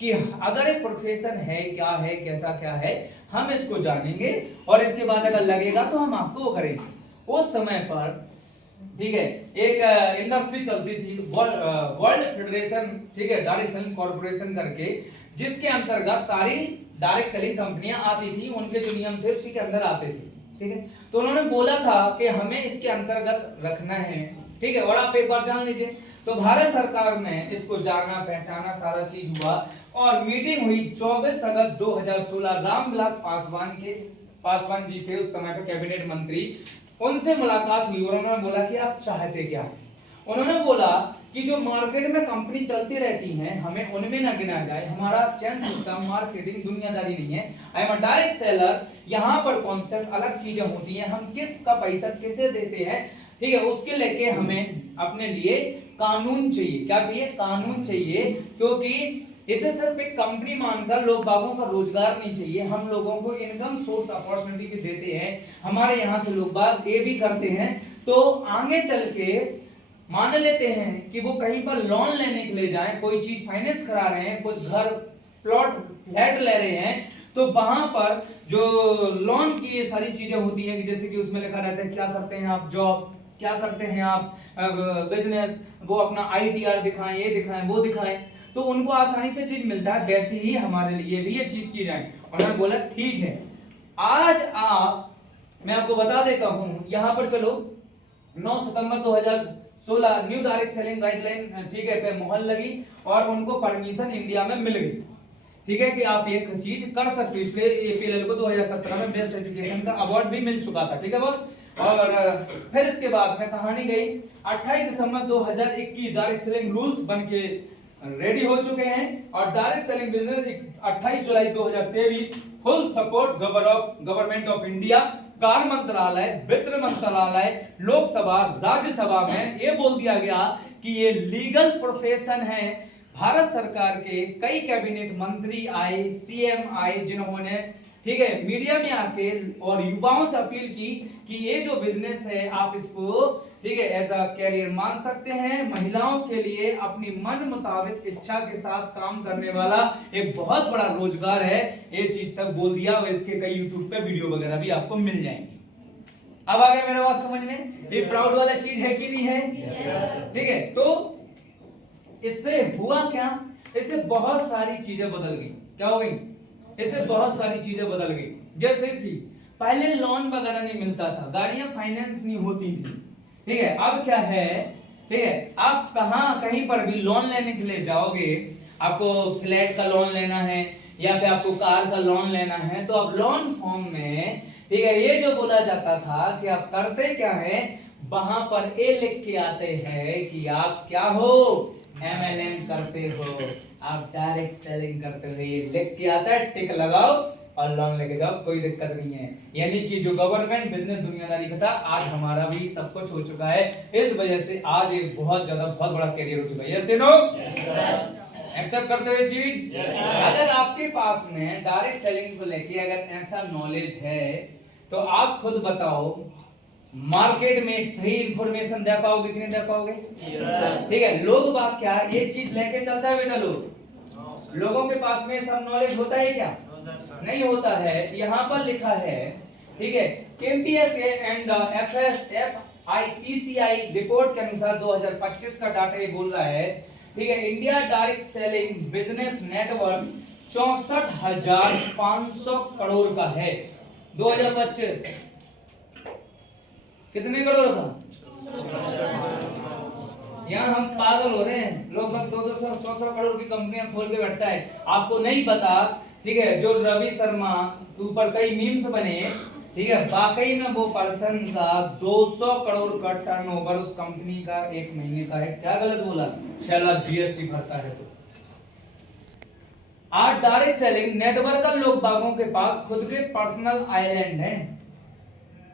कि अगर एक प्रोफेशन है, क्या है, कैसा क्या है, हम इसको जानेंगे और इसके बाद अगर लगेगा तो हम आपको वो करेंगे। उस समय पर, ठीक है, एक इंडस्ट्री चलती थी वर्ल्ड फेडरेशन, ठीक है, डायरेक्ट सेलिंग कॉर्पोरेशन करके, जिसके अंतर्गत सारी डायरेक्ट सेलिंग कंपनियां आती थी, उनके जो नियम थे उसी के अंदर आते थे। ठीक है, तो उन्होंने बोला था कि हमें इसके अंतर्गत रखना है। ठीक है, और आप एक बार जान लीजिए, तो भारत सरकार ने इसको जाना पहचाना, सारा चीज हुआ और मीटिंग हुई 24 अगस्त 2016। रामविलास पासवान जी थे उस समय के कैबिनेट मंत्री, उनसे मुलाकात हुई और उन्होंने बोला कि आप चाहते क्या है। उन्होंने बोला कि जो मार्केट में कंपनी चलती रहती हैं, हमें उनमें ना गिना जाए, हमारा चैन सिस्टम, मार्केटिंग, दुनियादारी नहीं है। I am a direct seller, यहाँ पर कॉन्सेप्ट अलग चीजें होती हैं, हम किस का पैसा किसे देते हैं, ठीक है, उसके लेके हमें अपने लिए कानून चाहिए। क्या चाहिए? कानून चाहिए, क्योंकि इसे सिर्फ एक कंपनी मानकर लोग बागों का रोजगार नहीं चाहिए, हम लोगों को इनकम सोर्स अपॉर्चुनिटी भी देते हैं, हमारे यहाँ से लोग बाग ये भी करते हैं, तो आगे चल के मान लेते हैं कि वो कहीं पर लोन लेने के लिए जाएं, कोई चीज फाइनेंस करा रहे हैं, कुछ घर प्लॉट फ्लैट ले रहे हैं, तो वहां पर जो लोन की ये सारी चीजें होती हैं कि जैसे कि उसमें लिखा रहता है क्या करते हैं आप, जॉब क्या करते हैं आप, बिजनेस, वो अपना आईटीआर दिखाएं, ये दिखाएं, वो दिखाएं, तो उनको आसानी से चीज मिलता है। वैसे ही हमारे लिए भी ये चीज की जाए। और मैं बोला ठीक है, आज मैं आपको बता देता हूं, यहां पर चलो 9 सितंबर 2016 न्यू डायरेक्ट सेलिंग गाइडलाइन ठीक है पे मोहर लगी और उनको परमिशन इंडिया में मिल गई, ठीक है, कि आप एक चीज कर सकते हो। इसलिए एपीएलएल को 2017 में बेस्ट एजुकेशन का अवार्ड भी मिल चुका था, ठीक है बॉस। और फिर इसके बाद में कहानी गई 28 दिसंबर 2021 डायरेक्ट सेलिंग रूल्स बनके रेडी हो चुके हैं और direct selling business 28 July 2023 full support government of India, कार्य मंत्रालय, वित्त मंत्रालय, लोकसभा, राज्यसभा में ये बोल दिया गया कि ये लीगल प्रोफेशन है। भारत सरकार के कई कैबिनेट मंत्री आए, सीएम आए, जिन्होंने ठीक है मीडिया में आके और युवाओं से अपील की कि ये जो बिजनेस है आप इसको ठीक है एज अ कैरियर मान सकते हैं। महिलाओं के लिए अपनी मन मुताबिक इच्छा के साथ काम करने वाला एक बहुत बड़ा रोजगार है, ये चीज तक बोल दिया और इसके कई यूट्यूब पे वीडियो वगैरह भी आपको मिल जाएंगे। अब आ गया मेरा बात समझ में, ये प्राउड वाला चीज है कि नहीं है? ठीक है, तो इससे हुआ क्या, इससे बहुत सारी चीजें बदल गई। क्या हो गई? इससे बहुत सारी चीजें बदल गई। जैसे कि पहले लोन वगैरह नहीं मिलता था, गाड़ियां फाइनेंस नहीं होती थी, ठीक है। अब क्या है, ठीक है, आप कहीं पर भी लोन लेने के लिए जाओगे, आपको फ्लैट का लोन लेना है या फिर आपको कार का लोन लेना है, तो अब लोन फॉर्म में ठीक है ये जो बोला जाता था कि आप करते क्या है, वहां पर ये लिख के आते हैं कि आप क्या हो, एमएलएम करते हो, आप डायरेक्ट सेलिंग करते हो, ये लिख के आता है, टिक लगाओ और लोन लेके जाओ, कोई दिक्कत नहीं है। यानी कि जो गवर्नमेंट बिजनेस दुनियादारी का था, आज हमारा भी सब कुछ हो चुका है। इस वजह से आज एक बहुत बड़ा कैरियर हो चुका है। Yes no? एक्सेप्ट करते हुए चीज? अगर आपके पास में डायरेक्ट सेलिंग को लेके अगर ऐसा नॉलेज है तो आप खुद बताओ मार्केट में एक सही इंफॉर्मेशन दे पाओगे कि नहीं दे पाओगे? ठीक है, लोग बात क्या ये चीज लेके चलता है बेटा, लोगों के पास में सब नॉलेज होता है क्या? नहीं होता है। यहाँ पर लिखा है ठीक है एमपीएस एंड एफआईसीसीआई रिपोर्ट के अनुसार 2025 का डाटा ये बोल रहा है, ठीक है, India direct selling business network 64,500 crore का है 2025। कितने करोड़ का? यहाँ हम पागल हो रहे हैं, लोग 200-100 करोड़ की कंपनियां खोल के बैठता है। आपको नहीं पता, ठीक है, जो रवि शर्मा के ऊपर कई मीम्स बने, ठीक है, वाकई में वो पर्सन का 200 करोड़ का टर्नओवर उस कंपनी का एक महीने का है। क्या गलत बोला? 6 लाख जीएसटी भरता है। तो आज डायरेक्ट सेलिंग नेटवर्क का लोग बागों के पास खुद के पर्सनल आइलैंड है,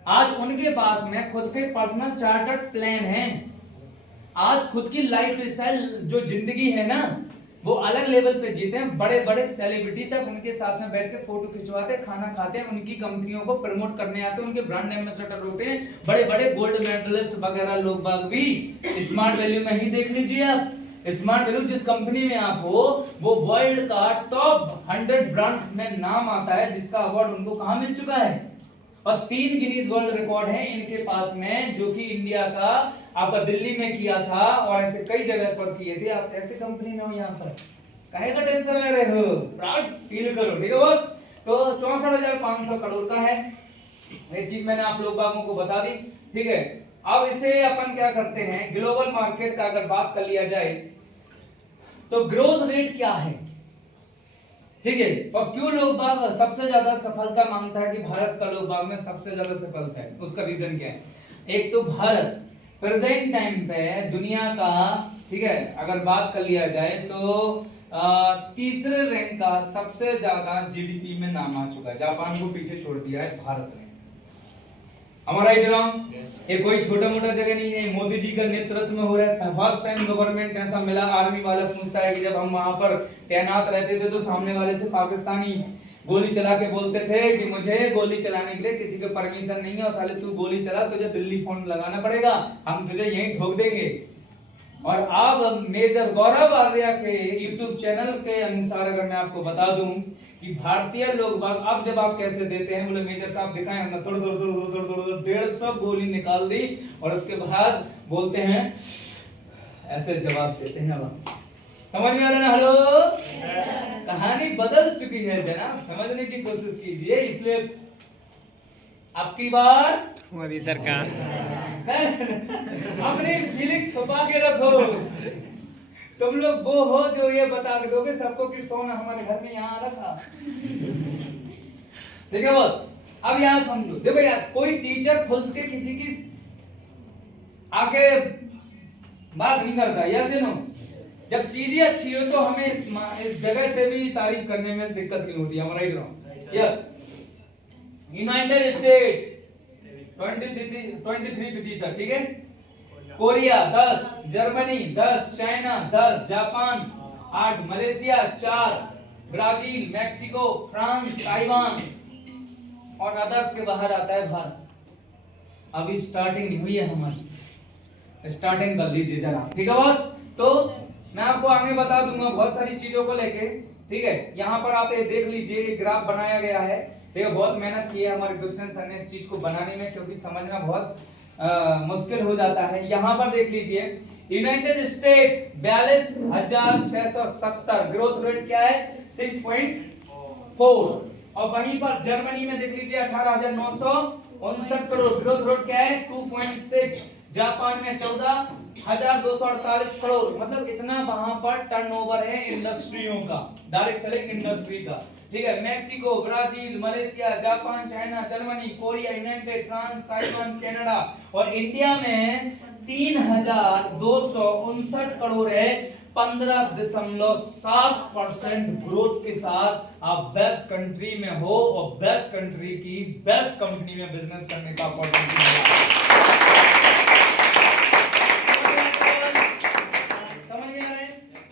आज उनके पास में खुद के पर्सनल चार्टर्ड प्लान है, आज खुद की लाइफ स्टाइल जो जिंदगी है ना वो अलग लेवल पे जीते हैं। बड़े बड़े सेलिब्रिटी तक उनके साथ में बैठ के फोटो खिंचवाते, खाना खाते हैं, उनकी कंपनियों को प्रमोट करने आते हैं, उनके ब्रांड एम्बेसडर होते हैं। बड़े बड़े गोल्ड मेडलिस्ट वगैरह लोग बाग भी स्मार्ट वैल्यू में ही देख लीजिए आप। स्मार्ट वैल्यू जिस कंपनी में आप हो वो वर्ल्ड का टॉप 100 ब्रांड्स में नाम आता है, जिसका अवार्ड उनको कहां मिल चुका है, और 3 गिनीज वर्ल्ड रिकॉर्ड है इनके पास में, जो कि इंडिया का आपका दिल्ली में किया था और ऐसे कई जगह पर किए थे। आप ऐसे कंपनी में हो, यहाँ पर काहे का टेंशन ले रहे हो, प्राउड फील करो, ठीक है बॉस। तो 64,500 करोड़ का है, ये चीज मैंने आप लोग बागों को बता दी, ठीक है। अब इसे अपन क्या करते हैं, ग्लोबल मार्केट का अगर बात कर लिया जाए तो ग्रोथ रेट क्या है, ठीक है, और क्यों लोग बाग सबसे ज्यादा सफलता मांगता है कि भारत का लोग बाग में सबसे ज्यादा सफलता है, उसका रीजन क्या है? एक तो भारत प्रेजेंट टाइम पे दुनिया का, ठीक है, अगर बात कर लिया जाए तो तीसरे रैंक का सबसे ज्यादा जीडीपी में नाम आ चुका है, जापान को पीछे छोड़ दिया है भारत ने। हमारा रॉन्ग? ये कोई छोटा मोटा जगह नहीं है, मोदी जी का नेतृत्व में हो रहा है। फर्स्ट टाइम गवर्नमेंट ऐसा मिला। आर्मी वाला पूछता है कि जब हम वहां पर तैनात रहते थे तो सामने वाले से पाकिस्तानी गोली चला के बोलते थे कि मुझे गोली चलाने के लिए किसी को परमिशन नहीं है और साले तू गोली चला, तुझे दिल्ली फोन लगाना पड़ेगा, हम तुझे यहीं ठोक देंगे। और अब मेजर गौरव आर्या के यूट्यूब चैनल के अनुसार अगर मैं आपको बता दूं कि भारतीय लोग बाग अब जब आप कैसे देते हैं, बोले मेजर साहब दिखाएं, हमने थोड़ा थोड़ा 150 गोली निकाल दी और उसके बाद बोलते हैं ऐसे जवाब देते हैं। अब समझ में आ रहा है ना? हेलो, कहानी बदल चुकी है जनाब, समझने की कोशिश कीजिए। इसलिए आपकी बार मोदी सरकार अपनी फीलिंग छुपा के रखो। तुम लोग वो हो जो ये बता के दोगे सबको कि सोना हमारे घर में यहाँ रखा। देखिए बस, अब यहाँ समझो, देखो यार, कोई टीचर खुल के किसी की आके बात नहीं करता, यस या नो? जब चीजें अच्छी हो तो हमें इस जगह से भी तारीफ करने में दिक्कत नहीं होती, हम right wrong? Yes. United state 23%, ठीक है। Korea 10, Germany 10, China 10, Japan 8, Malaysia 4, Brazil, Mexico, France, Taiwan और अदर्स के बाहर आता है भारत। अभी स्टार्टिंग नहीं हुई है हमारी, स्टार्टिंग कर लीजिए जरा, ठीक है बॉस? तो मैं आपको आगे बता दूंगा बहुत सारी चीजों को लेके, ठीक है। यहाँ पर आप ये देख लीजिए, ये ग्राफ बनाया गया है, ठीक है। बहुत मेहनत की है हमारे क्वेश्चन सर ने इस चीज को बनाने में, क्योंकि समझना बहुत मुश्किल हो जाता है। यहाँ पर देख लीजिए, यूनाइटेड स्टेट 42,670, ग्रोथ रेट क्या है? 6.4। और वहीं पर जर्मनी में देख लीजिए 18,959 करोड़, ग्रोथ रेट क्या है? 2.6। जापान में 14,248 करोड़, मतलब इतना वहां पर टर्नओवर है इंडस्ट्रियों का, डायरेक्ट सेलिंग इंडस्ट्री का, ठीक है। Mexico, Brazil, Malaysia, Japan, China, Germany, Korea, United, France, Taiwan, Canada और इंडिया में 3,259 करोड़ है। 15.7% ग्रोथ के साथ आप बेस्ट कंट्री में हो और बेस्ट कंट्री की बेस्ट कंपनी में बिजनेस करने का अपॉर्चुनिटी मिला। समझ गया है?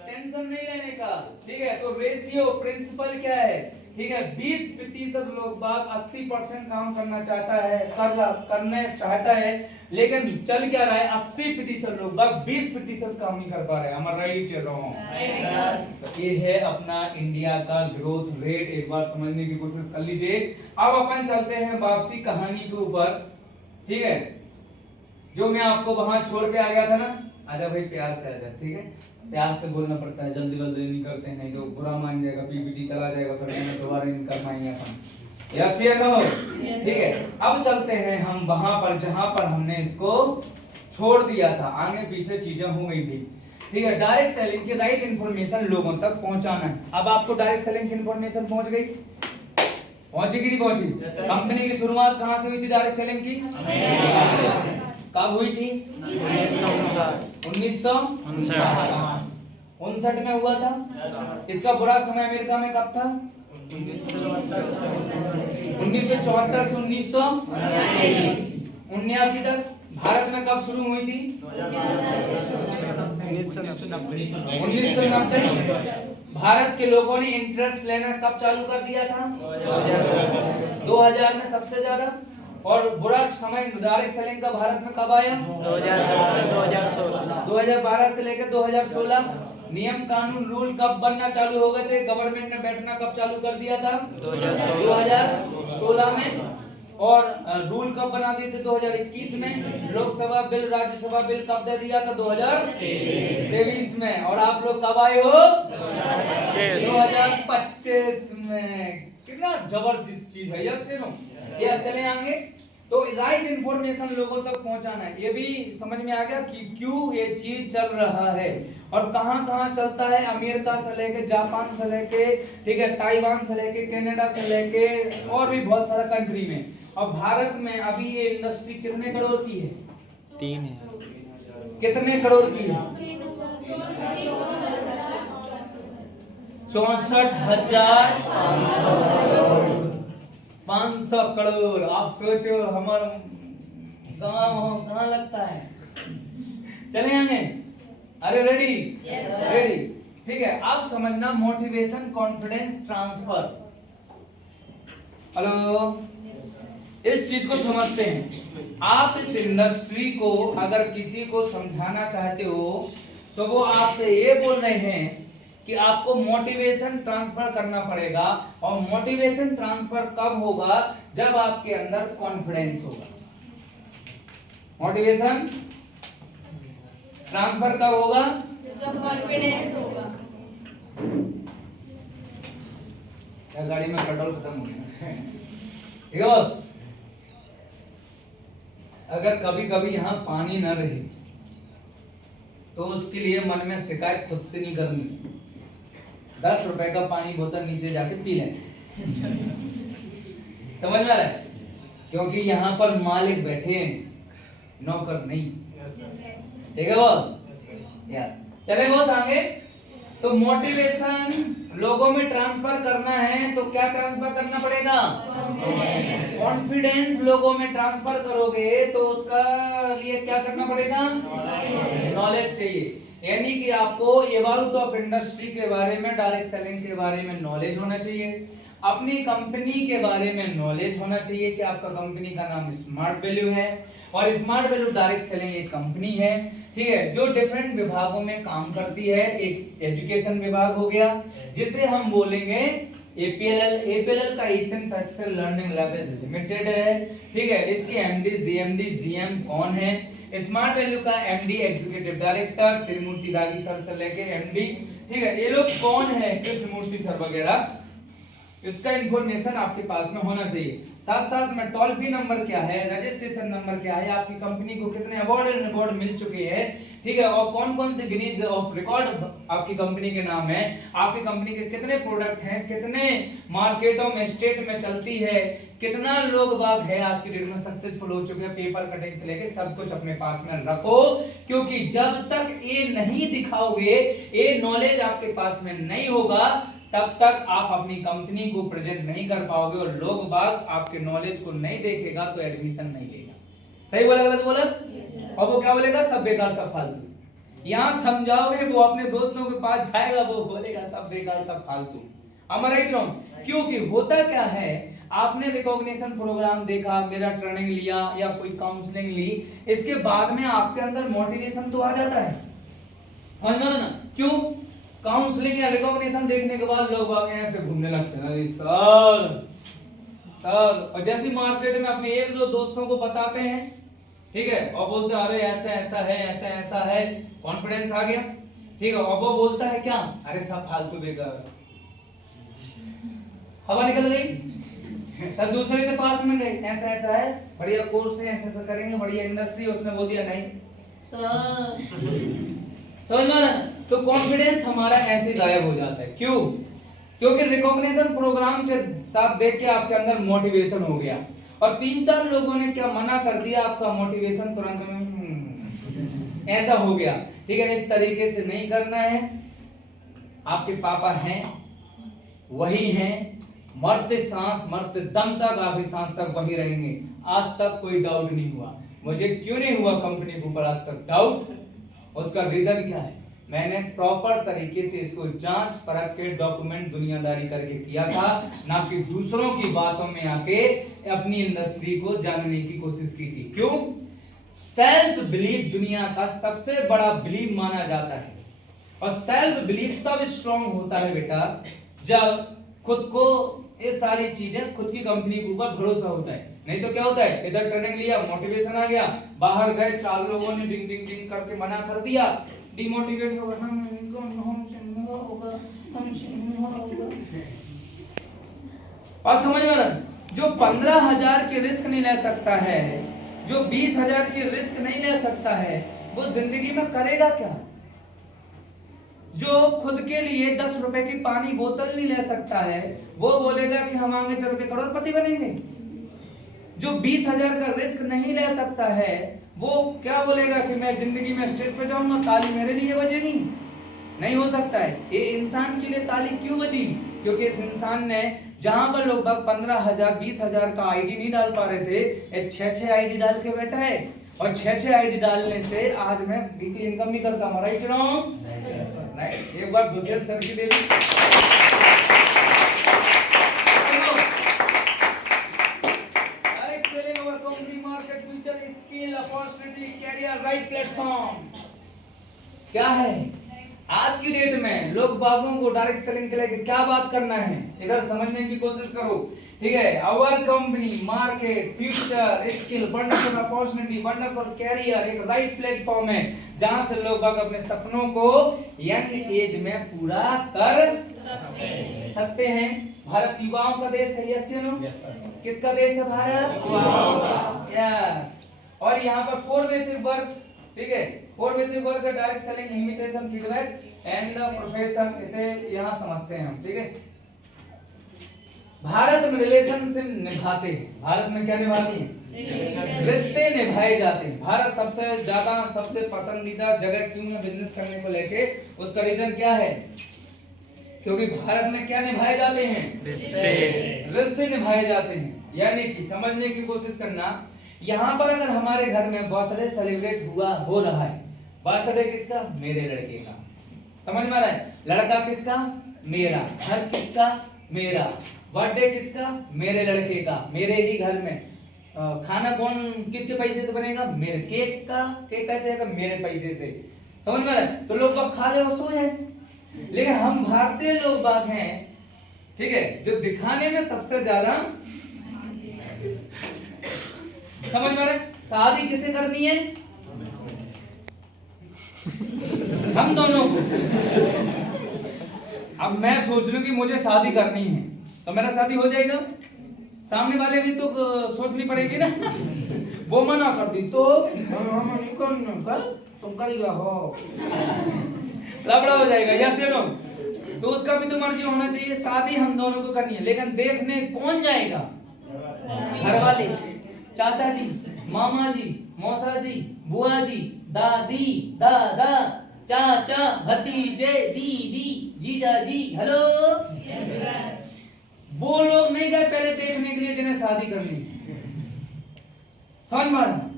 टेंशन नहीं लेने का, ठीक है। तो रेशियो प्रिंसिपल क्या है? ठीक है, 20% लोग बाग 80% काम करना चाहता है, करने चाहता है, लेकिन चल क्या रहा है? 80% लोग बाग 20% काम नहीं कर पा रहे हैं। हम राइट चल रहा हूँ? तो ये है अपना इंडिया का ग्रोथ रेट, एक बार समझने की कोशिश कर लीजिए। अब अपन चलते हैं वापसी कहानी के ऊपर, ठीक है। जो मैं आपको वहां छोड़ के आ गया था ना, आजा भाई प्यार से आजा, ठीक है। प्यार से बोलना पड़ता है, जल्दी नहीं करते हैं, नहीं तो बुरा मान जाएगा, पीपीटी चला जाएगा, फिर मैंने दोबारा नहीं कर पाएंगे अपन। यस या नो? ठीक है। अब चलते हैं हम वहां पर जहां पर हमने इसको छोड़ दिया था, आगे पीछे चीजें हो गई थी, ठीक है। डायरेक्ट सेलिंग की राइट इंफॉर्मेशन लोगों तक पहुंचाना है। अब आपको डायरेक्ट सेलिंग की इंफॉर्मेशन पहुंच गई? पहुंची कि नहीं पहुंची? कंपनी की शुरुआत कहां से हुई थी डायरेक्ट सेलिंग की? कब हुई थी? 1959 में हुआ था। इसका बुरा समय अमेरिका में कब था? 1974 से 1979 तक। भारत में कब शुरू हुई थी? 1990। भारत के लोगों ने इंटरेस्ट लेना कब चालू कर दिया था? 2000 में सबसे ज्यादा। और बुरा समय डायरेक्ट सेलिंग का भारत में कब आया? 2012 से लेकर 2016। नियम कानून रूल कब बनना चालू हो गए थे? गवर्नमेंट ने बैठना कब चालू कर दिया था? 2016 में। और रूल कब बना दिए थे? 2021 में। लोकसभा बिल, राज्यसभा बिल कब दे दिया था? 2023 में। और आप लोग कब आए हो? 2025 में। कितना जबरदस्त चीज है, यस या नो? या चले आगे। तो राइट इंफॉर्मेशन लोगों तक पहुंचाना है। ये भी समझ में आ गया कि क्यों ये चीज चल रहा है और कहां कहां चलता है। अमेरिका से लेके, जापान से लेके, ठीक है, ताइवान से लेके, कनाडा से लेके और भी बहुत सारा कंट्री में। और भारत में अभी ये इंडस्ट्री कितने करोड़ की है? 3 है। कितने करोड़ की है? 64,500 करोड़। आप सोचो, हमारा कहाँ लगता है? चले आगे। अरे रेडी? रेडी। ठीक है, आप समझना मोटिवेशन, कॉन्फिडेंस, ट्रांसफर। हेलो, इस चीज को समझते हैं। आप इस इंडस्ट्री को अगर किसी को समझाना चाहते हो तो वो आपसे ये बोल रहे हैं कि आपको मोटिवेशन ट्रांसफर करना पड़ेगा। और मोटिवेशन ट्रांसफर कब होगा? जब आपके अंदर कॉन्फिडेंस होगा। मोटिवेशन ट्रांसफर कब होगा? जब कॉन्फिडेंस होगा। गाड़ी में पेट्रोल खत्म हो गया। ठीक है बॉस? अगर कभी कभी यहाँ पानी न रहे तो उसके लिए मन में शिकायत खुद से नहीं करनी। 10 रुपए का पानी बोतल नीचे जाके पी लें। समझ में आ रहा है? क्योंकि यहाँ पर मालिक बैठे हैं, नौकर नहीं। ठीक है बॉस? यस। चले बॉस आगे। तो मोटिवेशन लोगों में ट्रांसफर करना है तो क्या ट्रांसफर करना पड़ेगा? कॉन्फिडेंस लोगों में ट्रांसफर करोगे तो उसका लिए क्या करना पड़ेगा? नॉलेज चाहिए। यानी कि आपको अबाउट ऑफ इंडस्ट्री के बारे में, डायरेक्ट सेलिंग के बारे में नॉलेज होना चाहिए। अपनी कंपनी के बारे में नॉलेज होना चाहिए कि आपका कंपनी का नाम स्मार्ट वैल्यू है और स्मार्ट वैल्यू डायरेक्ट सेलिंग एक कंपनी है। ठीक है, जो डिफरेंट विभागों में काम करती है। एक एजुकेशन विभाग हो गया जिसे हम बोलेंगे एपीएलएल। एपीएलएल का Asian Pacific learning labs limited है। ठीक है, इसके एमडी, जीएमडी, जीएम कौन है? स्मार्ट वैल्यू का एमडी, एग्जीक्यूटिव डायरेक्टर त्रिमूर्ति दागी सर से लेके एमडी। ठीक है, ये लोग कौन है? कृष्णमूर्ति सर वगैरह। इसका इंफॉर्मेशन आपके पास में होना चाहिए। साथ साथ में टोल फ्री नंबर क्या है, रजिस्ट्रेशन नंबर क्या है, आपकी कंपनी को कितने अवार्ड एंड रिकॉर्ड मिल चुके हैं। ठीक है, और कौन कौन से गिनीज ऑफ रिकॉर्ड आपकी कंपनी के नाम है, आपकी कंपनी के कितने प्रोडक्ट हैं, कितने मार्केटों में, स्टेट में चलती है, कितना लोग बात है आज की डेट में सक्सेसफुल हो चुके हैं, पेपर कटिंग से लेके सब कुछ अपने पास में रखो। क्योंकि जब तक ये नहीं दिखाओगे, ये नॉलेज आपके पास में नहीं होगा, तब तक आप अपनी कंपनी को प्रेजेंट नहीं कर पाओगे और लोग बाग आपके नॉलेज को नहीं देखेगा तो एडमिशन नहीं लेगा। सही बोला गलत बोला? और वो क्या बोलेगा? सब बेकार, सब फालतू। यहाँ समझाओगे वो अपने दोस्तों के पास जाएगा, वो बोलेगा सब बेकार, सब फालतू। am I right wrong? क्योंकि होता क्या है, आपने रिकॉग्निशन प्रोग्राम देखा, मेरा ट्रेनिंग लिया या कोई काउंसलिंग ली, इसके बाद में आपके अंदर मोटिवेशन तो आ जाता है। समझ में ना? क्यों? काउंसलिंग या रिकॉग्निशन देखने के बाद लोग ऐसे घूमने लगते हैं, सर सर। और जैसे मार्केट में अपने एक दो दोस्तों को बताते हैं, ठीक है, और बोलते हैं अरे ऐसा ऐसा है, ऐसा ऐसा है, कॉन्फिडेंस आ गया। ठीक है, और वो बोलता है क्या? अरे सब फालतू बेकार, हवा निकल गई। तब दूसरे के पास में गए, ऐसा ऐसा है, बढ़िया कोर्स है, ऐसा ऐसा करेंगे, बढ़िया इंडस्ट्री। उसने बोल दिया नहीं सर। समझ में? तो कॉन्फिडेंस हमारा ऐसे गायब हो जाता है। क्यों? क्योंकि रिकॉग्निशन प्रोग्राम के साथ देख के आपके अंदर मोटिवेशन हो गया और 3-4 लोगों ने क्या मना कर दिया, आपका मोटिवेशन तुरंत में ऐसा हो गया। ठीक है, इस तरीके से नहीं करना है। आपके पापा हैं, वही हैं, मरते सांस, मरते दम तक, आखिरी सांस तक वही रहेंगे। आज तक कोई डाउट नहीं हुआ। मुझे क्यों नहीं हुआ कंपनी के ऊपर आज तक डाउट? उसका रीजन क्या है? मैंने प्रॉपर तरीके से इसको जांच परख के डॉक्यूमेंट दुनियादारी करके किया था, ना कि दूसरों की बातों में आके अपनी इंडस्ट्री को जानने की कोशिश की थी। क्यों? सेल्फ बिलीफ दुनिया का सबसे बड़ा बिलीफ माना जाता है और सेल्फ बिलीफ तब स्ट्रांग होता है बेटा जब खुद को ये सारी चीजें, खुद की कंपनी के ऊपर भरोसा होता है। नहीं तो क्या होता है, इधर ट्रेनिंग लिया, मोटिवेशन आ गया, बाहर गए, 4 लोगों ने डिंग डिंग डिंग करके मना कर दिया, डिमोटिवेट हो गए, और समझ में रहा, जो 15,000 की रिस्क नहीं ले सकता है, जो 20,000 की रिस्क नहीं ले सकता है, वो जिंदगी में करेगा क्या? जो खुद के लिए 10 रुपए की पानी बोतल नहीं ले सकता है, वो बोलेगा कि हम आगे चल के करोड़पति बनेंगे। जो 20,000 का रिस्क नहीं ले सकता है, वो क्या बोलेगा कि मैं जिंदगी में स्टेज पे जाऊंगा, ताली मेरे लिए बजेगी? नहीं हो सकता है। ये इंसान के लिए ताली क्यों बजी? क्योंकि इस इंसान ने जहां पर लोग 15,000 20,000 का आईडी नहीं डाल पा रहे थे, ये 6 आईडी डाल के बैठा है। और 6 आईडी डालने से आज मैं वीकली इनकम भी करता हूं। Right wrong? राइट। एक बार दूसरे सर की दे दी। Direct selling over company market future skill opportunity career right platform क्या है? आज की डेट में लोग बागों को डायरेक्ट सेलिंग के लिए क्या बात करना है, इधर समझने की कोशिश करो। ठीक है, our company market future skill wonderful opportunity wonderful career एक राइट प्लेटफॉर्म है जहां से लोग बाग अपने सपनों को यंग एज में पूरा कर सकते हैं। भारत युवाओं का देश है, यस या नो? किसका देश है भारत? युवाओं का। यस। और यहाँ पर 4 बेसिक वर्क्स, ठीक है, 4 बेसिक वर्क है direct selling, imitation, feedback and profession, इसे यहाँ समझते हैं हम। ठीक है, भारत में रिलेशनशिप निभाते हैं। भारत में क्या निभाती है? रिश्ते निभाए जाते हैं। भारत सबसे ज्यादा सबसे पसंदीदा जगह क्यों है बिजनेस करने को लेके? उसका रीजन क्या है? क्योंकि भारत में क्या निभाए जाते हैं? रिश्ते निभाए जाते हैं। यानी कि समझने की कोशिश करना, यहाँ पर अगर हमारे घर में बर्थडे सेलिब्रेट हो रहा है, बर्थडे किसका? मेरे लड़के का। समझ में आ रहा है? लड़का किसका? मेरा। घर किसका? मेरा। बर्थडे किसका? मेरे लड़के का, मेरे ही घर में। खाना कौन किसके पैसे से बनेगा? मेरे। केक कैसे आएगा? मेरे पैसे से। समझ में आ रहा है? तो लोग बाग खा रहे हो, सोए हैं। लेकिन हम भारतीय लोग बाग हैं, ठीक है, जो दिखाने में सबसे ज्यादा, समझ में आ रहा है? शादी किसे करनी है? हम दोनों को। अब मैं सोच लूं कि मुझे शादी करनी है तो मेरा शादी हो जाएगा। सामने वाले भी तो सोचनी पड़ेगी ना। वो मना कर दी तो कर तुम करेगा हो, लफड़ा हो जाएगा। यस या नो? तो उसका भी तो मर्जी होना चाहिए। शादी हम दोनों को करनी है, लेकिन देखने कौन जाएगा? घर वाले, चाचा जी, मामा जी, मौसा जी, बुआ जी, दादी, दादा, चाचा, भतीजे, दीदी, जीजा जी, हेलो। वो लोग नहीं गए पहले देखने के लिए जिन्हें शादी करनी है। समझ में आ रहा?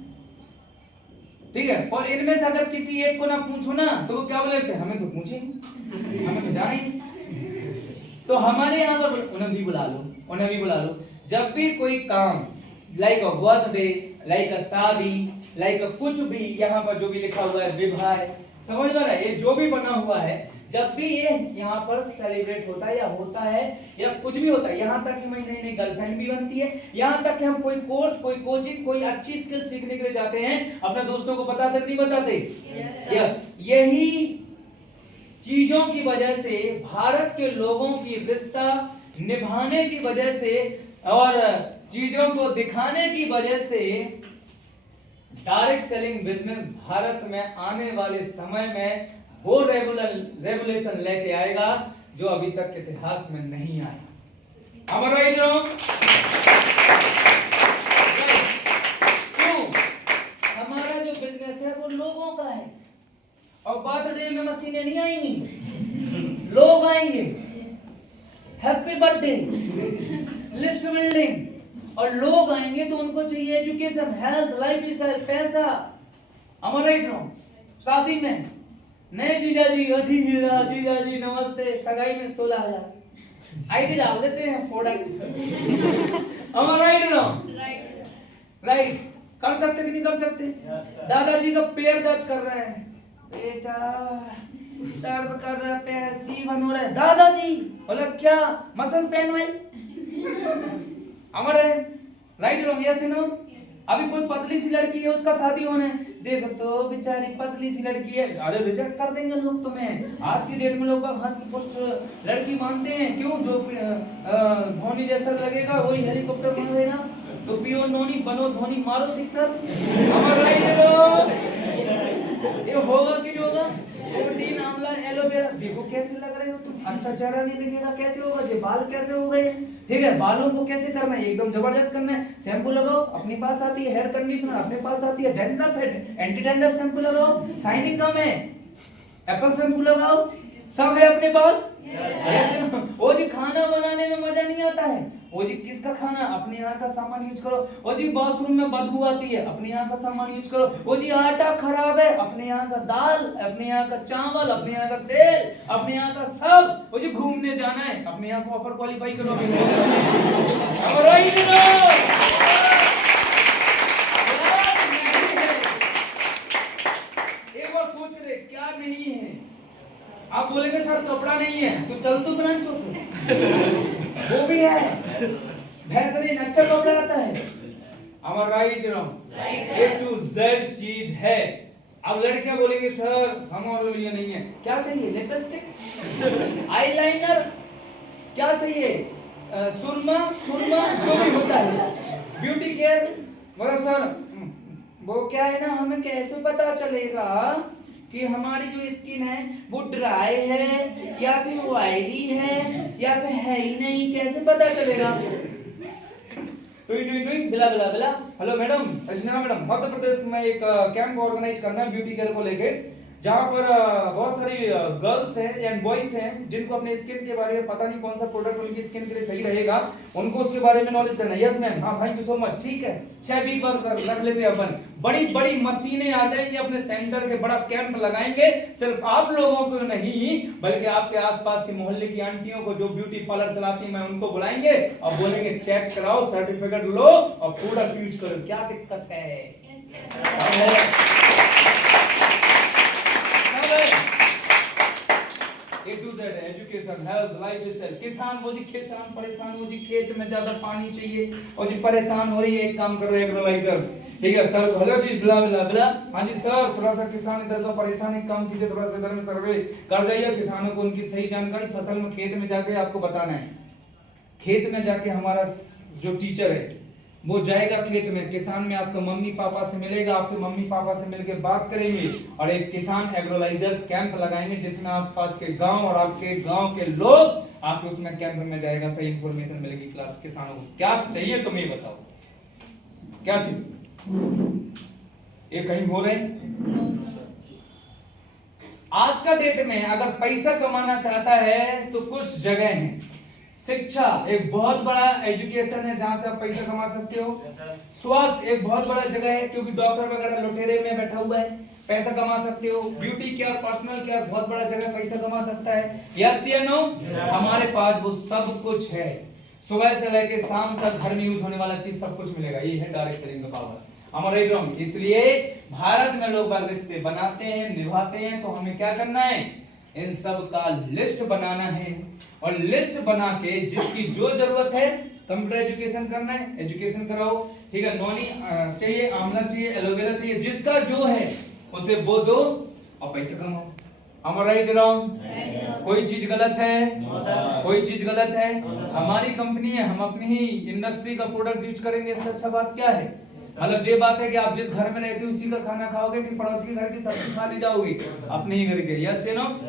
ठीक है। और इनमें से अगर किसी एक को ना पूछो ना तो वो क्या बोलते हैं? हमें तो पूछे, हमें तो जाने। तो हमारे यहाँ पर उन्हें भी बुला लो। जब भी कोई काम लाइक अ बर्थडे, लाइक अ शादी, लाइक अ कुछ भी यहाँ पर जो भी लिखा हुआ है, विवाह, समझ में आ रहा है? ये जो भी बना हुआ है, जब भी ये यहाँ पर सेलिब्रेट होता है या होता है या कुछ भी होता है, यहाँ तक कि मेरी नई गर्लफ्रेंड भी बनती है, यहाँ तक कि हम कोई कोर्स, कोई कोचिंग, कोई अच्छी स्किल सीखने के लिए जाते हैं, अपने दोस्तों को बताते नहीं बताते? यही चीजों की वजह से, भारत के लोगों की रिश्ता निभाने की वजह से और चीजों को दिखाने की वजह से डायरेक्ट सेलिंग बिजनेस भारत में आने वाले समय में वो रेगुलेशन लेके आएगा जो अभी तक के इतिहास में नहीं आया। Am I right or wrong? क्यों? हमारा जो बिजनेस है वो लोगों का है, और बर्थडे में मशीनें नहीं आएंगी, लोग आएंगे। हैप्पी बर्थडे, लिस्ट बिल्डिंग, और लोग आएंगे तो उनको चाहिए एजुकेशन, हेल्थ, लाइफ स्टाइल, पैसा। Am I right or wrong? शादी में नहीं जीजा जी नमस्ते, सगाई में 16,000 आईडी डाल देते हैं product. Am I right or wrong? Right. कर सकते कि नहीं कर सकते? दादाजी का पैर दर्द कर रहा है, बेटा दर्द कर रहा है पैर, जीवन हो रहा है। दादाजी बोला क्या? मसल पेन हुई। अमर है। Right wrong? Yes no? अभी कोई पतली सी लड़की है, उसका शादी होना है, देखो तो बेचारी पतली सी लड़की है, अरे रिजेक्ट कर देंगे लोग तुम्हें। आज की डेट में लोग हस्त पुष्ट लड़की मानते हैं। क्यों? जो धोनी जैसा लगेगा वही हेलीकॉप्टर मारेगा। तो पियो धोनी, बनो धोनी, मारो सिक्सर। ये होगा कि नहीं होगा? प्रोटीन, आंवला, एलोवेरा, देखो कैसे लग रहे हो तुम। अच्छा चेहरा नहीं दिखेगा, कैसे होगा? जे बाल कैसे हो गए? ठीक है, बालों को कैसे करना है? एकदम जबरदस्त करना है। शैम्पू लगाओ, अपने पास आती है। हेयर कंडीशनर अपने पास आती है। डैंड्रफ है, एंटी डैंड्रफ शैम्पू लगाओ। शाइनिंग कम है, एप्पल शैम्पू लगाओ। सब है अपने पास? Yes or no? ओ जी खाना बनाने में मजा नहीं आता है, ओ जी किसका खाना? अपने यहाँ का सामान यूज करो। ओ जी वॉशरूम में बदबू आती है, अपने यहाँ का सामान यूज करो। ओ जी आटा खराब है, अपने यहाँ का दाल, अपने यहाँ का चावल, अपने यहाँ का तेल, अपने यहाँ का सब। ओ जी घूमने जाना है, अपने यहाँ को अपर क्वालिफाई करो अभी। एक बार सोच के देख क्या नहीं है। आप बोलेंगे सर कपड़ा नहीं है, तो चल तो बना चौक वो भी है, बेहतरीन अच्छा कपड़ा आता है। हमारा राइट ए टू जेड चीज है। अब लड़कियां बोलेंगी सर हमारे लिए नहीं है, क्या चाहिए? लिपस्टिक, आईलाइनर, क्या चाहिए? सुरमा खुरमा जो भी होता है, ब्यूटी केयर। मगर सर वो क्या है ना, हमें कैसे पता चलेगा कि हमारी जो स्किन है वो ड्राई है या फिर ऑयली है या फिर है ही नहीं, कैसे पता चलेगा? बिला बिला बिला। हेलो मैडम, अर्चना मैडम, मध्य प्रदेश में एक कैंप ऑर्गेनाइज करना है ब्यूटी केयर को लेके, जहाँ पर बहुत सारी गर्ल्स हैं एंड बॉयज हैं जिनको अपने स्किन के बारे में पता नहीं कौन सा प्रोडक्ट उनकी स्किन के लिए सही रहेगा, उनको उसके बारे में नॉलेज देना। यस मैम, हाँ थैंक यू सो मच। ठीक है 6 बार रख लेते हैं अपन, बड़ी बड़ी मशीनें आ जाएंगी अपने सेंटर के, बड़ा कैंप लगाएंगे, सिर्फ आप लोगों को नहीं बल्कि आपके आसपास के मोहल्ले की आंटियों को जो ब्यूटी पार्लर चलाती मैं उनको बुलाएंगे और बोलेंगे चेक कराओ, सर्टिफिकेट लो और प्रोडक्ट यूज करो। क्या दिक्कत है? Education, health, lifestyle. किसान वो जी किसान परेशान, वो जी खेत में ज्यादा पानी चाहिए और जी परेशान हो रही है, एक काम करो एग्रोलाइजर। ठीक है सर, हेलो जी बिला बिला बिला। हाँ जी सर, थोड़ा सा किसान इधर का परेशान, एक काम कीजिए थोड़ा सा इधर में सर्वे कर जाइए किसानों को, उनकी सही जानकारी फसल में खेत में जाके आपको बताना है। खेत में जाके हमारा जो टीचर है वो जाएगा खेत में, किसान में आपके मम्मी पापा से मिलेगा, आपके मम्मी पापा से मिलकर बात करेंगे और एक किसान एग्रोलाइजर कैंप लगाएंगे जिसमें आसपास के गांव और आपके गांव के लोग आके उसमें कैंप में जाएगा, सही इंफॉर्मेशन मिलेगी क्लास किसानों को। क्या चाहिए तुम ये बताओ, क्या चाहिए? ये कहीं हो रहे? आज का डेट में अगर पैसा कमाना चाहता है तो कुछ जगह है। शिक्षा एक बहुत बड़ा एजुकेशन है जहां से आप पैसा कमा सकते हो। स्वास्थ्य एक बहुत बड़ा जगह है क्योंकि डॉक्टर वगैरह लुटेरे में बैठा हुआ है, पैसा कमा सकते हो। ब्यूटी केयर, पर्सनल केयर बहुत बड़ा जगह, पैसा कमा सकता है। यस या नो? हमारे पास वो सब कुछ है, सुबह से लेके शाम तक घर में यूज होने वाला चीज सब कुछ मिलेगा। ये है डायरेक्ट सेलिंग का पावर। हमारा रॉन्ग। इसलिए भारत में लोग रिश्ते बनाते हैं, निभाते हैं, तो हमें क्या करना है? इन सब का लिस्ट बनाना है और लिस्ट बना के जिसकी जो जरूरत है, कंप्यूटर एजुकेशन करना है, एजुकेशन कराओ। ठीक है, नॉनी चाहिए, आंवला चाहिए, एलोवेरा चाहिए, जिसका जो है उसे वो दो और पैसे कमाओ। हमारा राइट रॉन्ग? कोई चीज गलत है? कोई चीज गलत है? हमारी कंपनी है, हम अपनी ही इंडस्ट्री का प्रोडक्ट यूज करेंगे, इससे अच्छा बात क्या है? मतलब ये बात है कि आप जिस घर में रहते हो उसी का खाना खाओगे कि पड़ोसी के घर की सब्जी खाने जाओगे? अपने ही घर के। यस या नो?